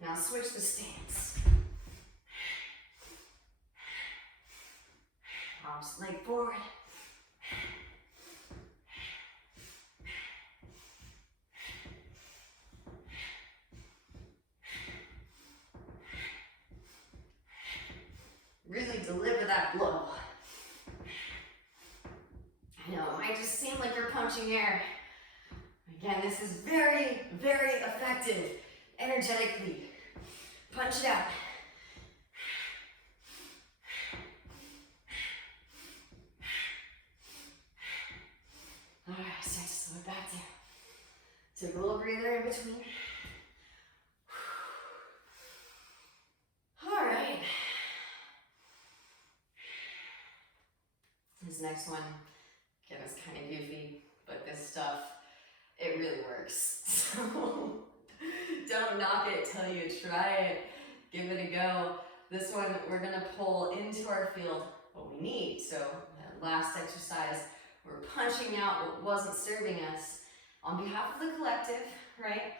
Now switch the stance. Opposite leg forward. Really deliver that blow. I know, it might just seem like you're punching air. Again, this is very, very effective energetically. Punch it out. All right, start to slow it back down. Take a little breather in between. All right. This next one, again, is kind of goofy, but this stuff, it really works. So don't knock it till you try it. Give it a go. This one, we're gonna pull into our field what we need. So that last exercise, we're punching out what wasn't serving us on behalf of the collective, right?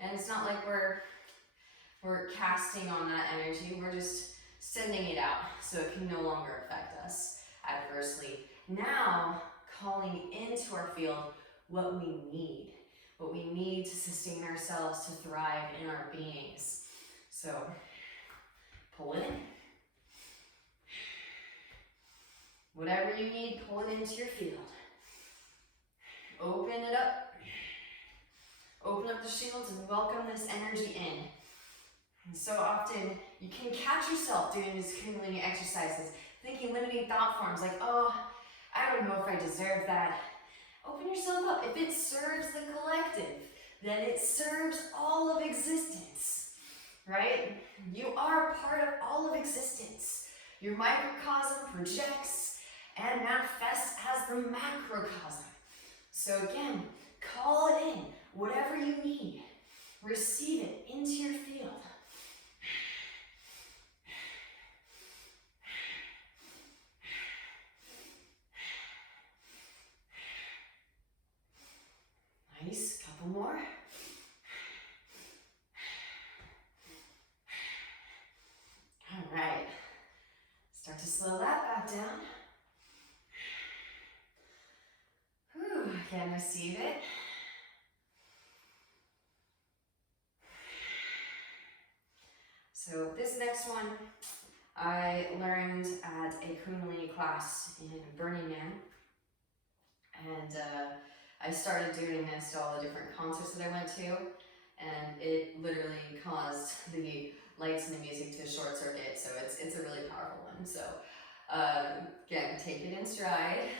And it's not like we're casting on that energy. We're just sending it out so it can no longer affect us adversely. Now, calling into our field what we need to sustain ourselves, to thrive in our beings. So, pull it in. Whatever you need, pull it into your field. Open it up. Open up the shields and welcome this energy in. And so often, you can catch yourself doing these Kundalini exercises, thinking limiting thought forms like, oh, I don't know if I deserve that. Open yourself up. If it serves the collective, then it serves all of existence, right? You are part of all of existence. Your microcosm projects and manifests as the macrocosm. So again, call it in, whatever you need. Receive it into your field. Nice, couple more. All right, start to slow that back down. Whew, again, receive it. So this next one, I learned at a Kundalini class in Burning Man. And I started doing this to all the different concerts that I went to, and it literally caused the lights and the music to short circuit, so it's a really powerful one. So again, take it in stride.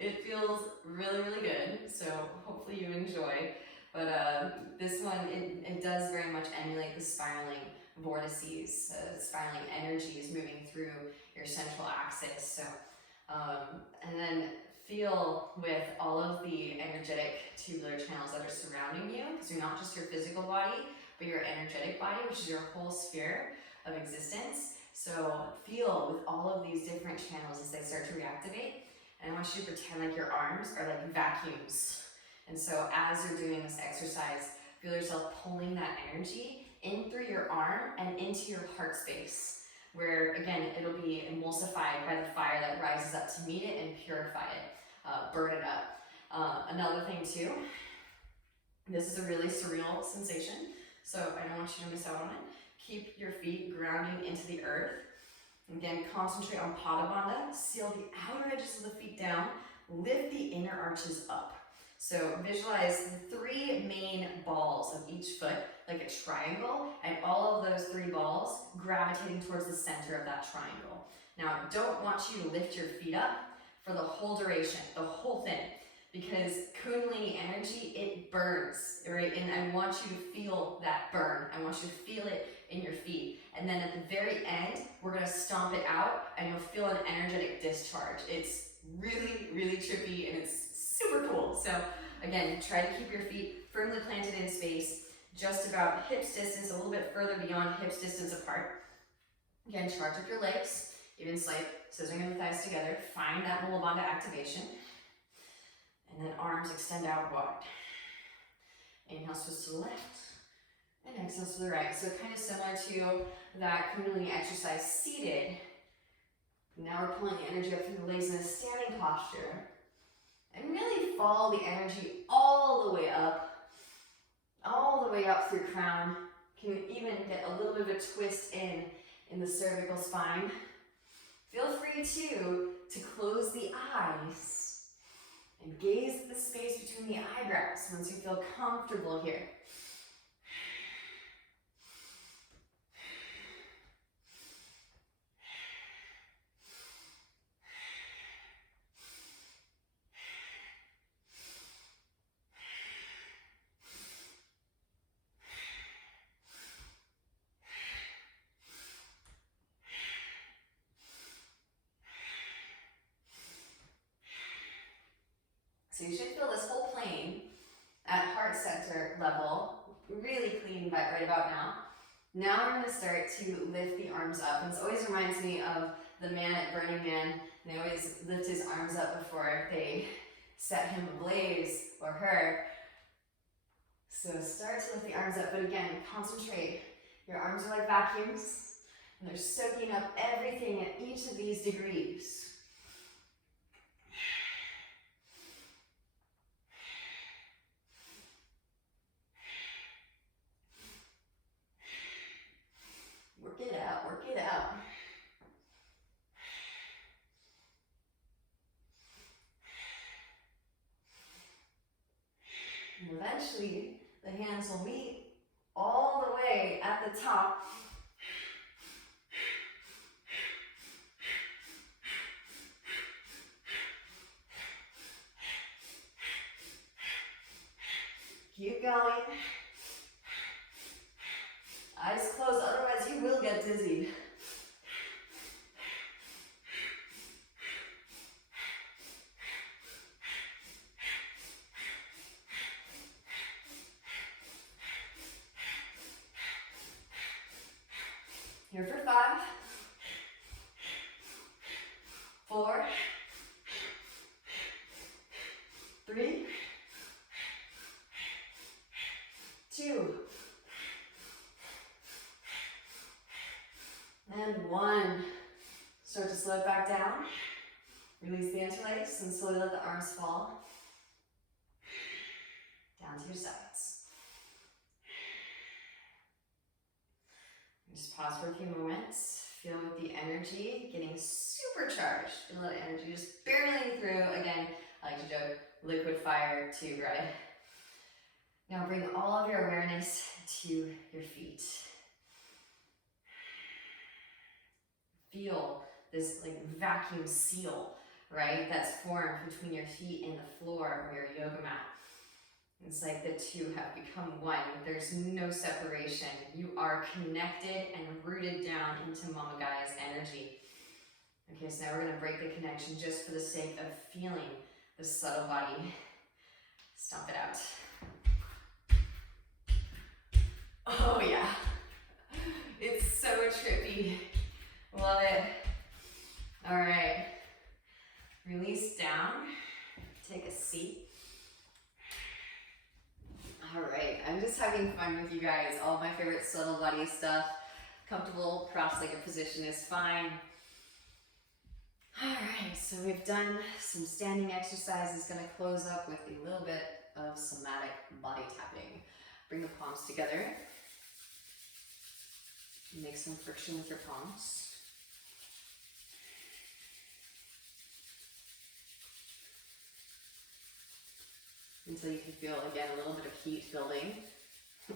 It feels really, really good, so hopefully you enjoy. But this one, it does very much emulate the spiraling vortices, spiraling energies moving through your central axis. So, and then feel with all of the energetic tubular channels that are surrounding you, because you're not just your physical body, but your energetic body, which is your whole sphere of existence. So feel with all of these different channels as they start to reactivate. And I want you to pretend like your arms are like vacuums. And so as you're doing this exercise, feel yourself pulling that energy in through your arm and into your heart space, where again, it'll be emulsified by the fire that rises up to meet it and purify it, burn it up. Another thing too, this is a really surreal sensation, so I don't want you to miss out on it. Keep your feet grounding into the earth. Again, concentrate on Pada Bandha. Seal the outer edges of the feet down. Lift the inner arches up. So visualize the three main balls of each foot like a triangle, and all of those three balls gravitating towards the center of that triangle. Now, I don't want you to lift your feet up for the whole duration, the whole thing, because Kundalini energy, it burns, right? And I want you to feel that burn. I want you to feel it in your feet. And then at the very end, we're gonna stomp it out and you'll feel an energetic discharge. It's really, really trippy and it's super cool. So again, try to keep your feet firmly planted in space, just about hips distance, a little bit further beyond hips distance apart. Again, charge up your legs. Even slight scissoring of the thighs together. Find that mula bandha activation. And then arms extend out wide. Inhale, twist to the left. And exhale to the right. So kind of similar to that Kundalini exercise seated. Now we're pulling the energy up through the legs in a standing posture. And really follow the energy all the way up through crown. Can even get a little bit of a twist in the cervical spine. Feel free to close the eyes and gaze at the space between the eyebrows once you feel comfortable here. So you should feel this whole plane at heart center level, really clean right about now. Now we're going to start to lift the arms up. And this always reminds me of the man at Burning Man. And they always lift his arms up before they set him ablaze, or her. So start to lift the arms up, but again, concentrate. Your arms are like vacuums, and they're soaking up everything at each of these degrees. Work it out, work it out. And eventually, the hands will meet all the way at the top. Keep going. Eyes closed, otherwise you will get dizzy. Here for 5, 4, 3, 2, and 1. Start to slow it back down. Release the interlace and slowly let the arms fall down to your sides. Just pause for a few moments. Feel with the energy getting supercharged. And let the energy just barreling through. Again, I like to joke, liquid fire tube ride. Now bring all of your awareness to your feet. Feel this like vacuum seal, right? That's formed between your feet and the floor or your yoga mat. It's like the two have become one. There's no separation. You are connected and rooted down into Mama Gaia's energy. Okay, so now we're gonna break the connection just for the sake of feeling the subtle body. Stomp it out. Oh yeah, it's so trippy. Love it. All right, release down, take a seat. All right, I'm just having fun with you guys. All my favorite subtle body stuff. Comfortable cross-legged position is fine. All right, so we've done some standing exercises. Gonna close up with a little bit of somatic body tapping. Bring the palms together. Make some friction with your palms. Until you can feel, again, a little bit of heat building.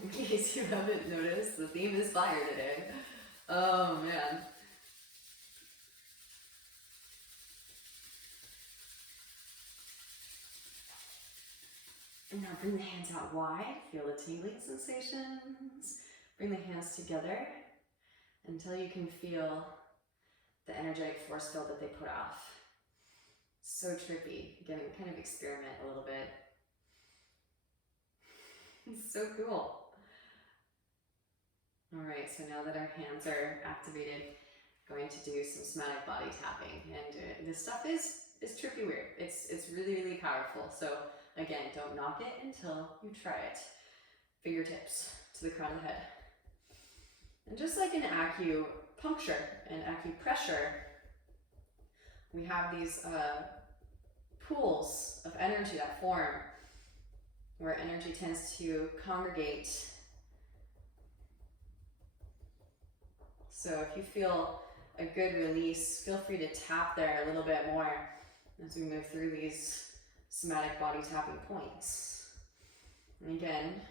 In case you haven't noticed, the theme is fire today. Oh, man. And now bring the hands out wide. Feel the tingling sensations. Bring the hands together until you can feel the energetic force field that they put off. So trippy. Again, kind of experiment a little bit. It's so cool. All right, so now that our hands are activated, going to do some somatic body tapping, and this stuff is trippy weird. It's really, really powerful. So again, don't knock it until you try it. Fingertips to the crown of the head. And just like in acupuncture and acupressure, we have these pools of energy that form where energy tends to congregate. So if you feel a good release, feel free to tap there a little bit more as we move through these somatic body tapping points. And again,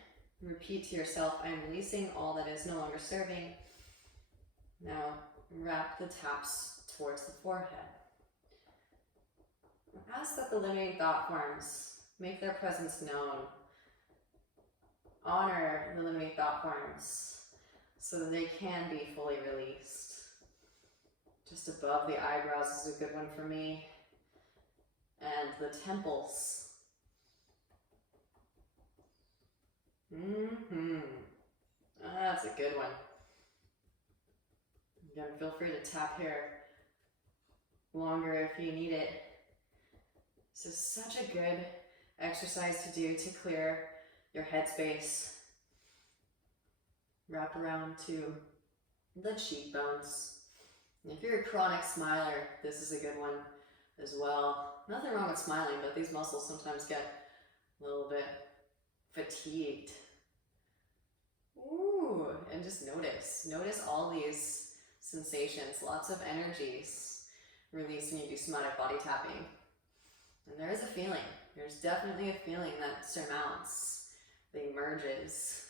repeat to yourself, I am releasing all that is no longer serving. Now wrap the taps towards the forehead. Ask that the limiting thought forms make their presence known. Honor the limiting thought forms so that they can be fully released. Just above the eyebrows is a good one for me. And the temples. That's a good one. Again, feel free to tap here longer if you need it. This is such a good exercise to do to clear your headspace. Wrap around to the cheekbones. And if you're a chronic smiler, this is a good one as well. Nothing wrong with smiling, but these muscles sometimes get a little bit fatigued. Ooh, and just notice all these sensations, lots of energies released when you do somatic body tapping. And there is a feeling, there's definitely a feeling that surmounts the emerges.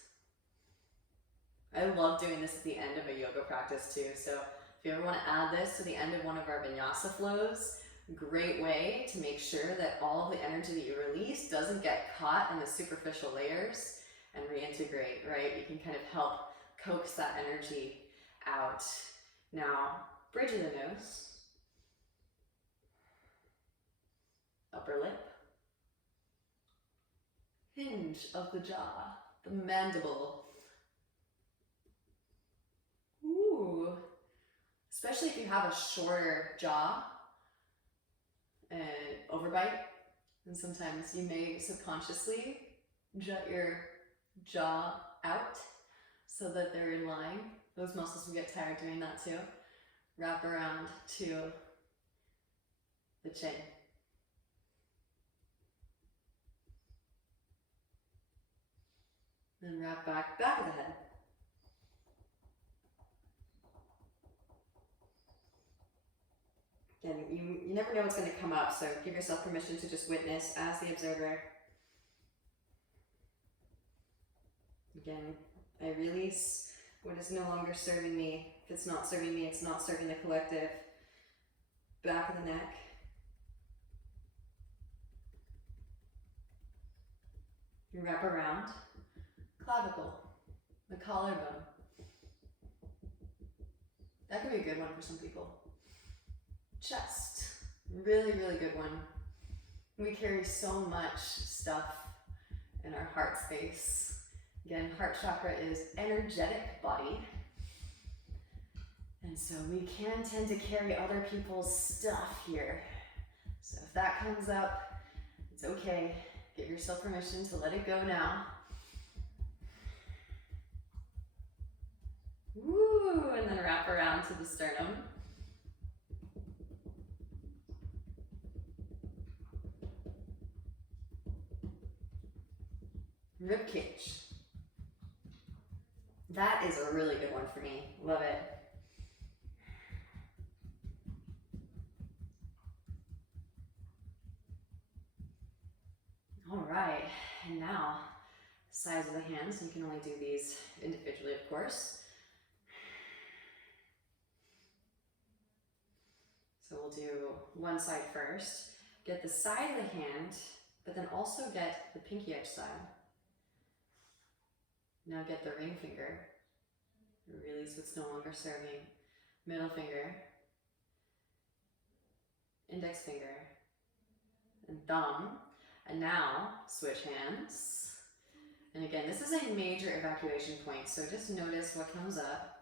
I love doing this at the end of a yoga practice too, so if you ever want to add this to the end of one of our vinyasa flows, great way to make sure that all of the energy that you release doesn't get caught in the superficial layers and reintegrate, right? You can kind of help coax that energy out. Now, bridge of the nose, upper lip, hinge of the jaw, the mandible. Ooh, especially if you have a shorter jaw and overbite, and sometimes you may subconsciously jut your jaw out so that they're in line. Those muscles will get tired doing that too. Wrap around to the chin. Then wrap back of the head. Again, you never know what's going to come up, so give yourself permission to just witness as the observer. Again, I release what is no longer serving me. If it's not serving me, it's not serving the collective. Back of the neck. You wrap around. Clavicle, the collarbone. That could be a good one for some people. Chest, really, really good one. We carry so much stuff in our heart space. Again, heart chakra is energetic body. And so we can tend to carry other people's stuff here. So if that comes up, it's okay. Give yourself permission to let it go now. Woo, and then wrap around to the sternum. Rib cage. That is a really good one for me. Love it. All right, and now sides of the hands. You can only do these individually, of course. So we'll do one side first. Get the side of the hand, but then also get the pinky edge side. Now get the ring finger. Release what's no longer serving. Middle finger. Index finger. And thumb. And now switch hands. And again, this is a major evacuation point, so just notice what comes up.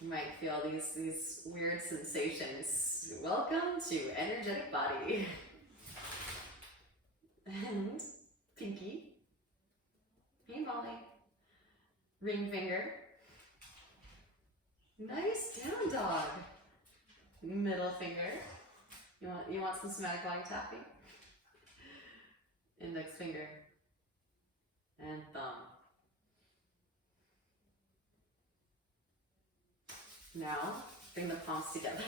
You might feel these weird sensations. Welcome to energetic body. And pinky. Hey Molly. Ring finger. Nice down dog. Middle finger. You want some somatic body tapping? Index finger. And thumb. Now, bring the palms together.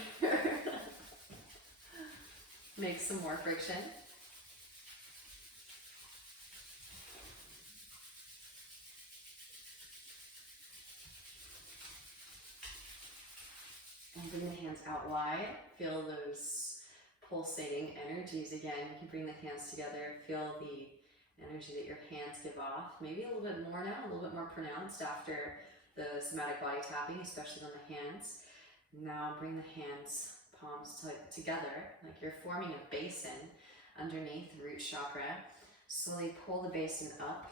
Make some more friction. And bring the hands out wide. Feel those pulsating energies again. You can bring the hands together. Feel the energy that your hands give off. Maybe a little bit more now, a little bit more pronounced after the somatic body tapping, especially on the hands. Now bring the hands, palms together, like you're forming a basin underneath the root chakra. Slowly pull the basin up.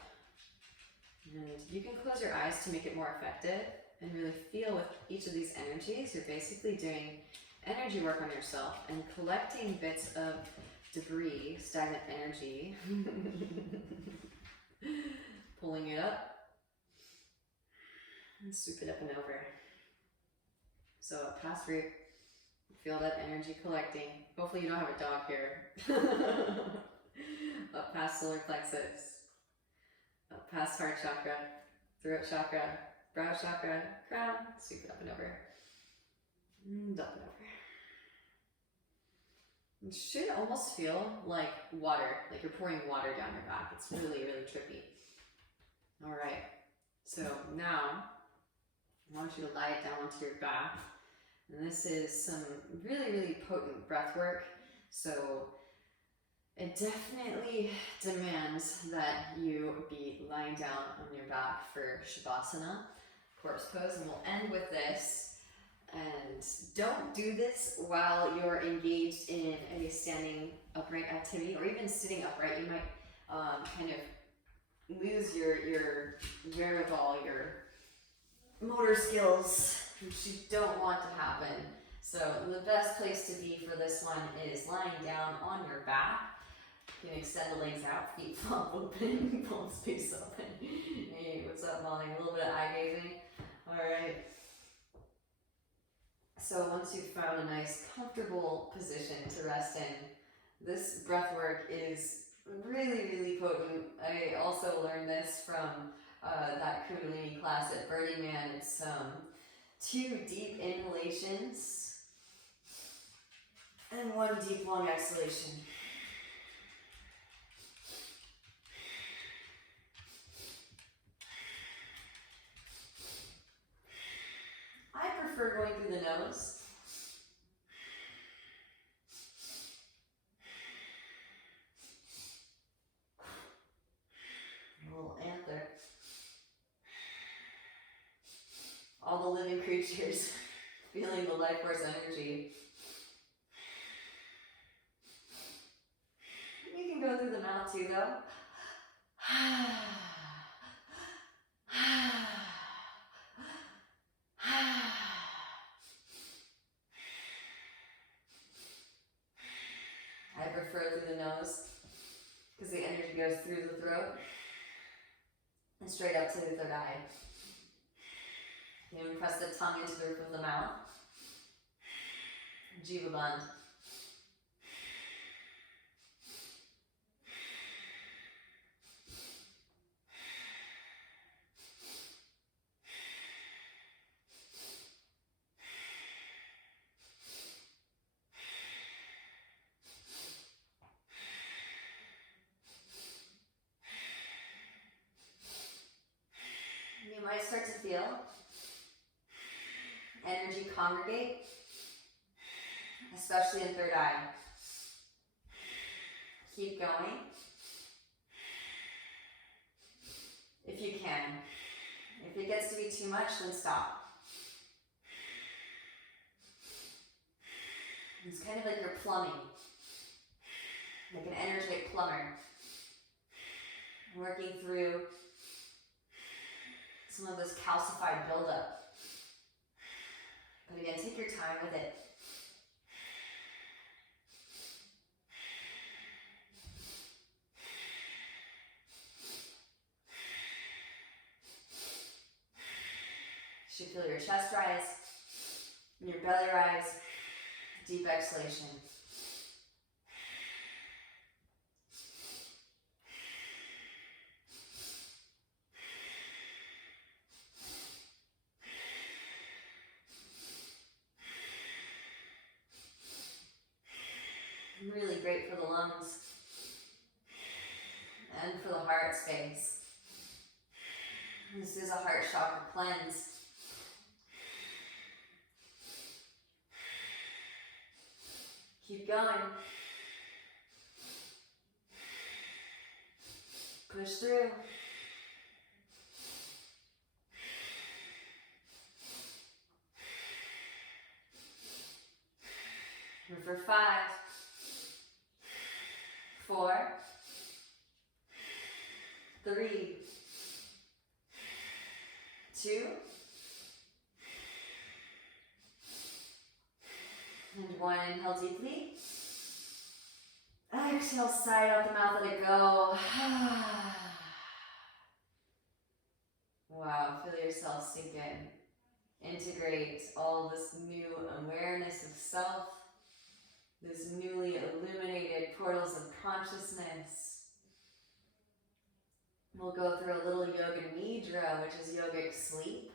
And you can close your eyes to make it more effective and really feel with each of these energies. You're basically doing energy work on yourself and collecting bits of debris, stagnant energy, pulling it up and swoop it up and over. So up past root, feel that energy collecting. Hopefully you don't have a dog here. Up past solar plexus, up past heart chakra, throat chakra, brow chakra, crown, swoop it up and over, and up and over. It should almost feel like water, like you're pouring water down your back. It's really, really trippy. All right, so now I want you to lie it down onto your back. And this is some really, really potent breath work. So it definitely demands that you be lying down on your back for Shavasana, corpse pose, and we'll end with this. And don't do this while you're engaged in a standing upright activity or even sitting upright. You might kind of lose your wherewithal, your motor skills, which you don't want to happen. So the best place to be for this one is lying down on your back. You can extend the legs out, feet flop open, palms face open. Hey, what's up, Molly? A little bit of eye gazing. All right. So once you've found a nice, comfortable position to rest in, this breath work is really, really potent. I also learned this from that Kundalini class at Burning Man. It's 2 deep inhalations and 1 deep, long exhalation. I prefer going through the nose. A little anther. All the living creatures feeling the life force energy. You can go through the mouth too, though. I prefer through the nose because the energy goes through the throat and straight up to the third eye. You can press the tongue into the roof of the mouth. Jiva Bandh. You might start to feel energy congregate, especially in third eye. Keep going. If you can. If it gets to be too much, then stop. It's kind of like you're plumbing, like an energetic plumber, working through some of this calcified buildup. But again, take your time with it. You should feel your chest rise, and your belly rise. Deep exhalation. Really great for the lungs and for the heart space. This is a heart chakra cleanse. Keep going. Push through. And for 5, 4, 3, 2, and 1. Inhale deeply. Exhale, sigh out the mouth, let it go. Wow, feel yourself sink in. Integrate all this new awareness of self, this newly illuminated portals of consciousness. We'll go through a little yoga nidra, which is yogic sleep.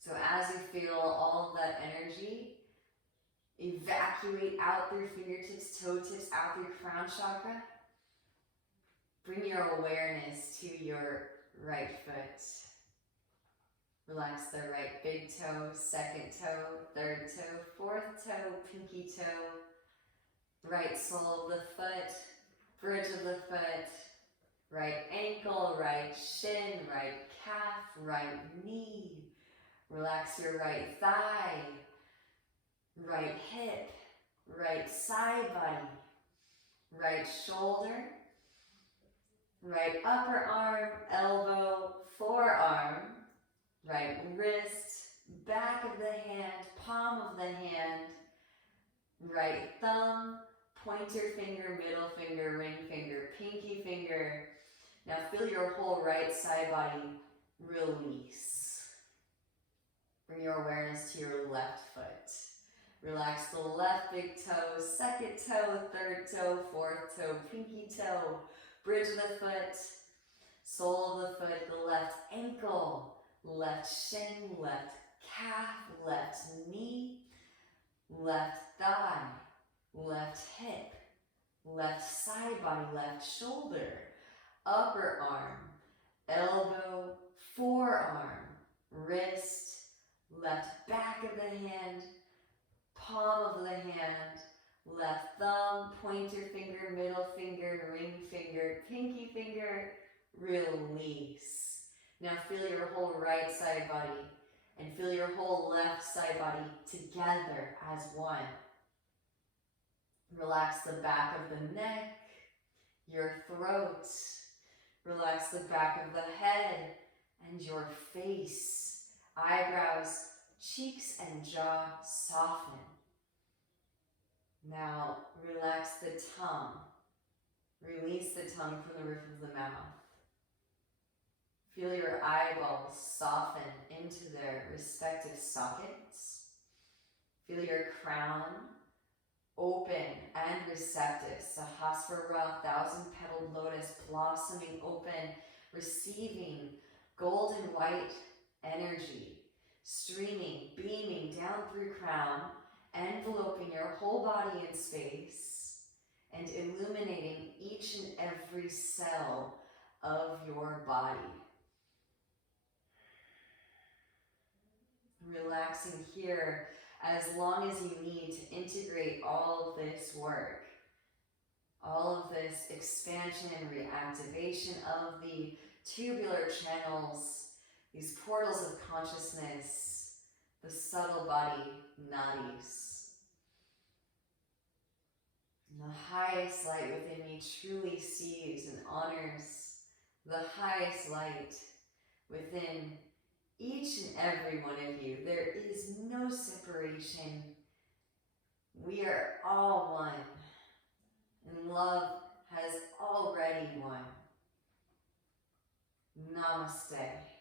So as you feel all of that energy evacuate out through fingertips, toe tips, out through crown chakra, bring your awareness to your right foot. Relax the right big toe, second toe, third toe, fourth toe, pinky toe, right sole of the foot, bridge of the foot, right ankle, right shin, right calf, right knee. Relax your right thigh, right hip, right side body, right shoulder, right upper arm, elbow, forearm, right wrist, back of the hand, palm of the hand, right thumb, pointer finger, middle finger, ring finger, pinky finger. Now feel your whole right side body release. Bring your awareness to your left foot. Relax the left big toe, second toe, third toe, fourth toe, pinky toe, bridge of the foot, sole of the foot, the left ankle, left shin, left calf, left knee, left thigh, left hip, left side body, left shoulder, upper arm, elbow, forearm, wrist, left back of the hand, palm of the hand, left thumb, pointer finger, middle finger, ring finger, pinky finger, release. Now feel your whole right side body and feel your whole left side body together as one. Relax the back of the neck, your throat. Relax the back of the head and your face. Eyebrows, cheeks, and jaw soften. Now relax the tongue. Release the tongue from the roof of the mouth. Feel your eyeballs soften into their respective sockets. Feel your crown open and receptive. Sahasrara, 1,000-petaled lotus, blossoming open, receiving golden white energy, streaming, beaming down through crown, enveloping your whole body in space, and illuminating each and every cell of your body. Relaxing here as long as you need to integrate all of this work, all of this expansion and reactivation of the tubular channels, these portals of consciousness, the subtle body nadis. And the highest light within me truly sees and honors the highest light within each and every one of you. There is no separation. We are all one, and love has already won. Namaste.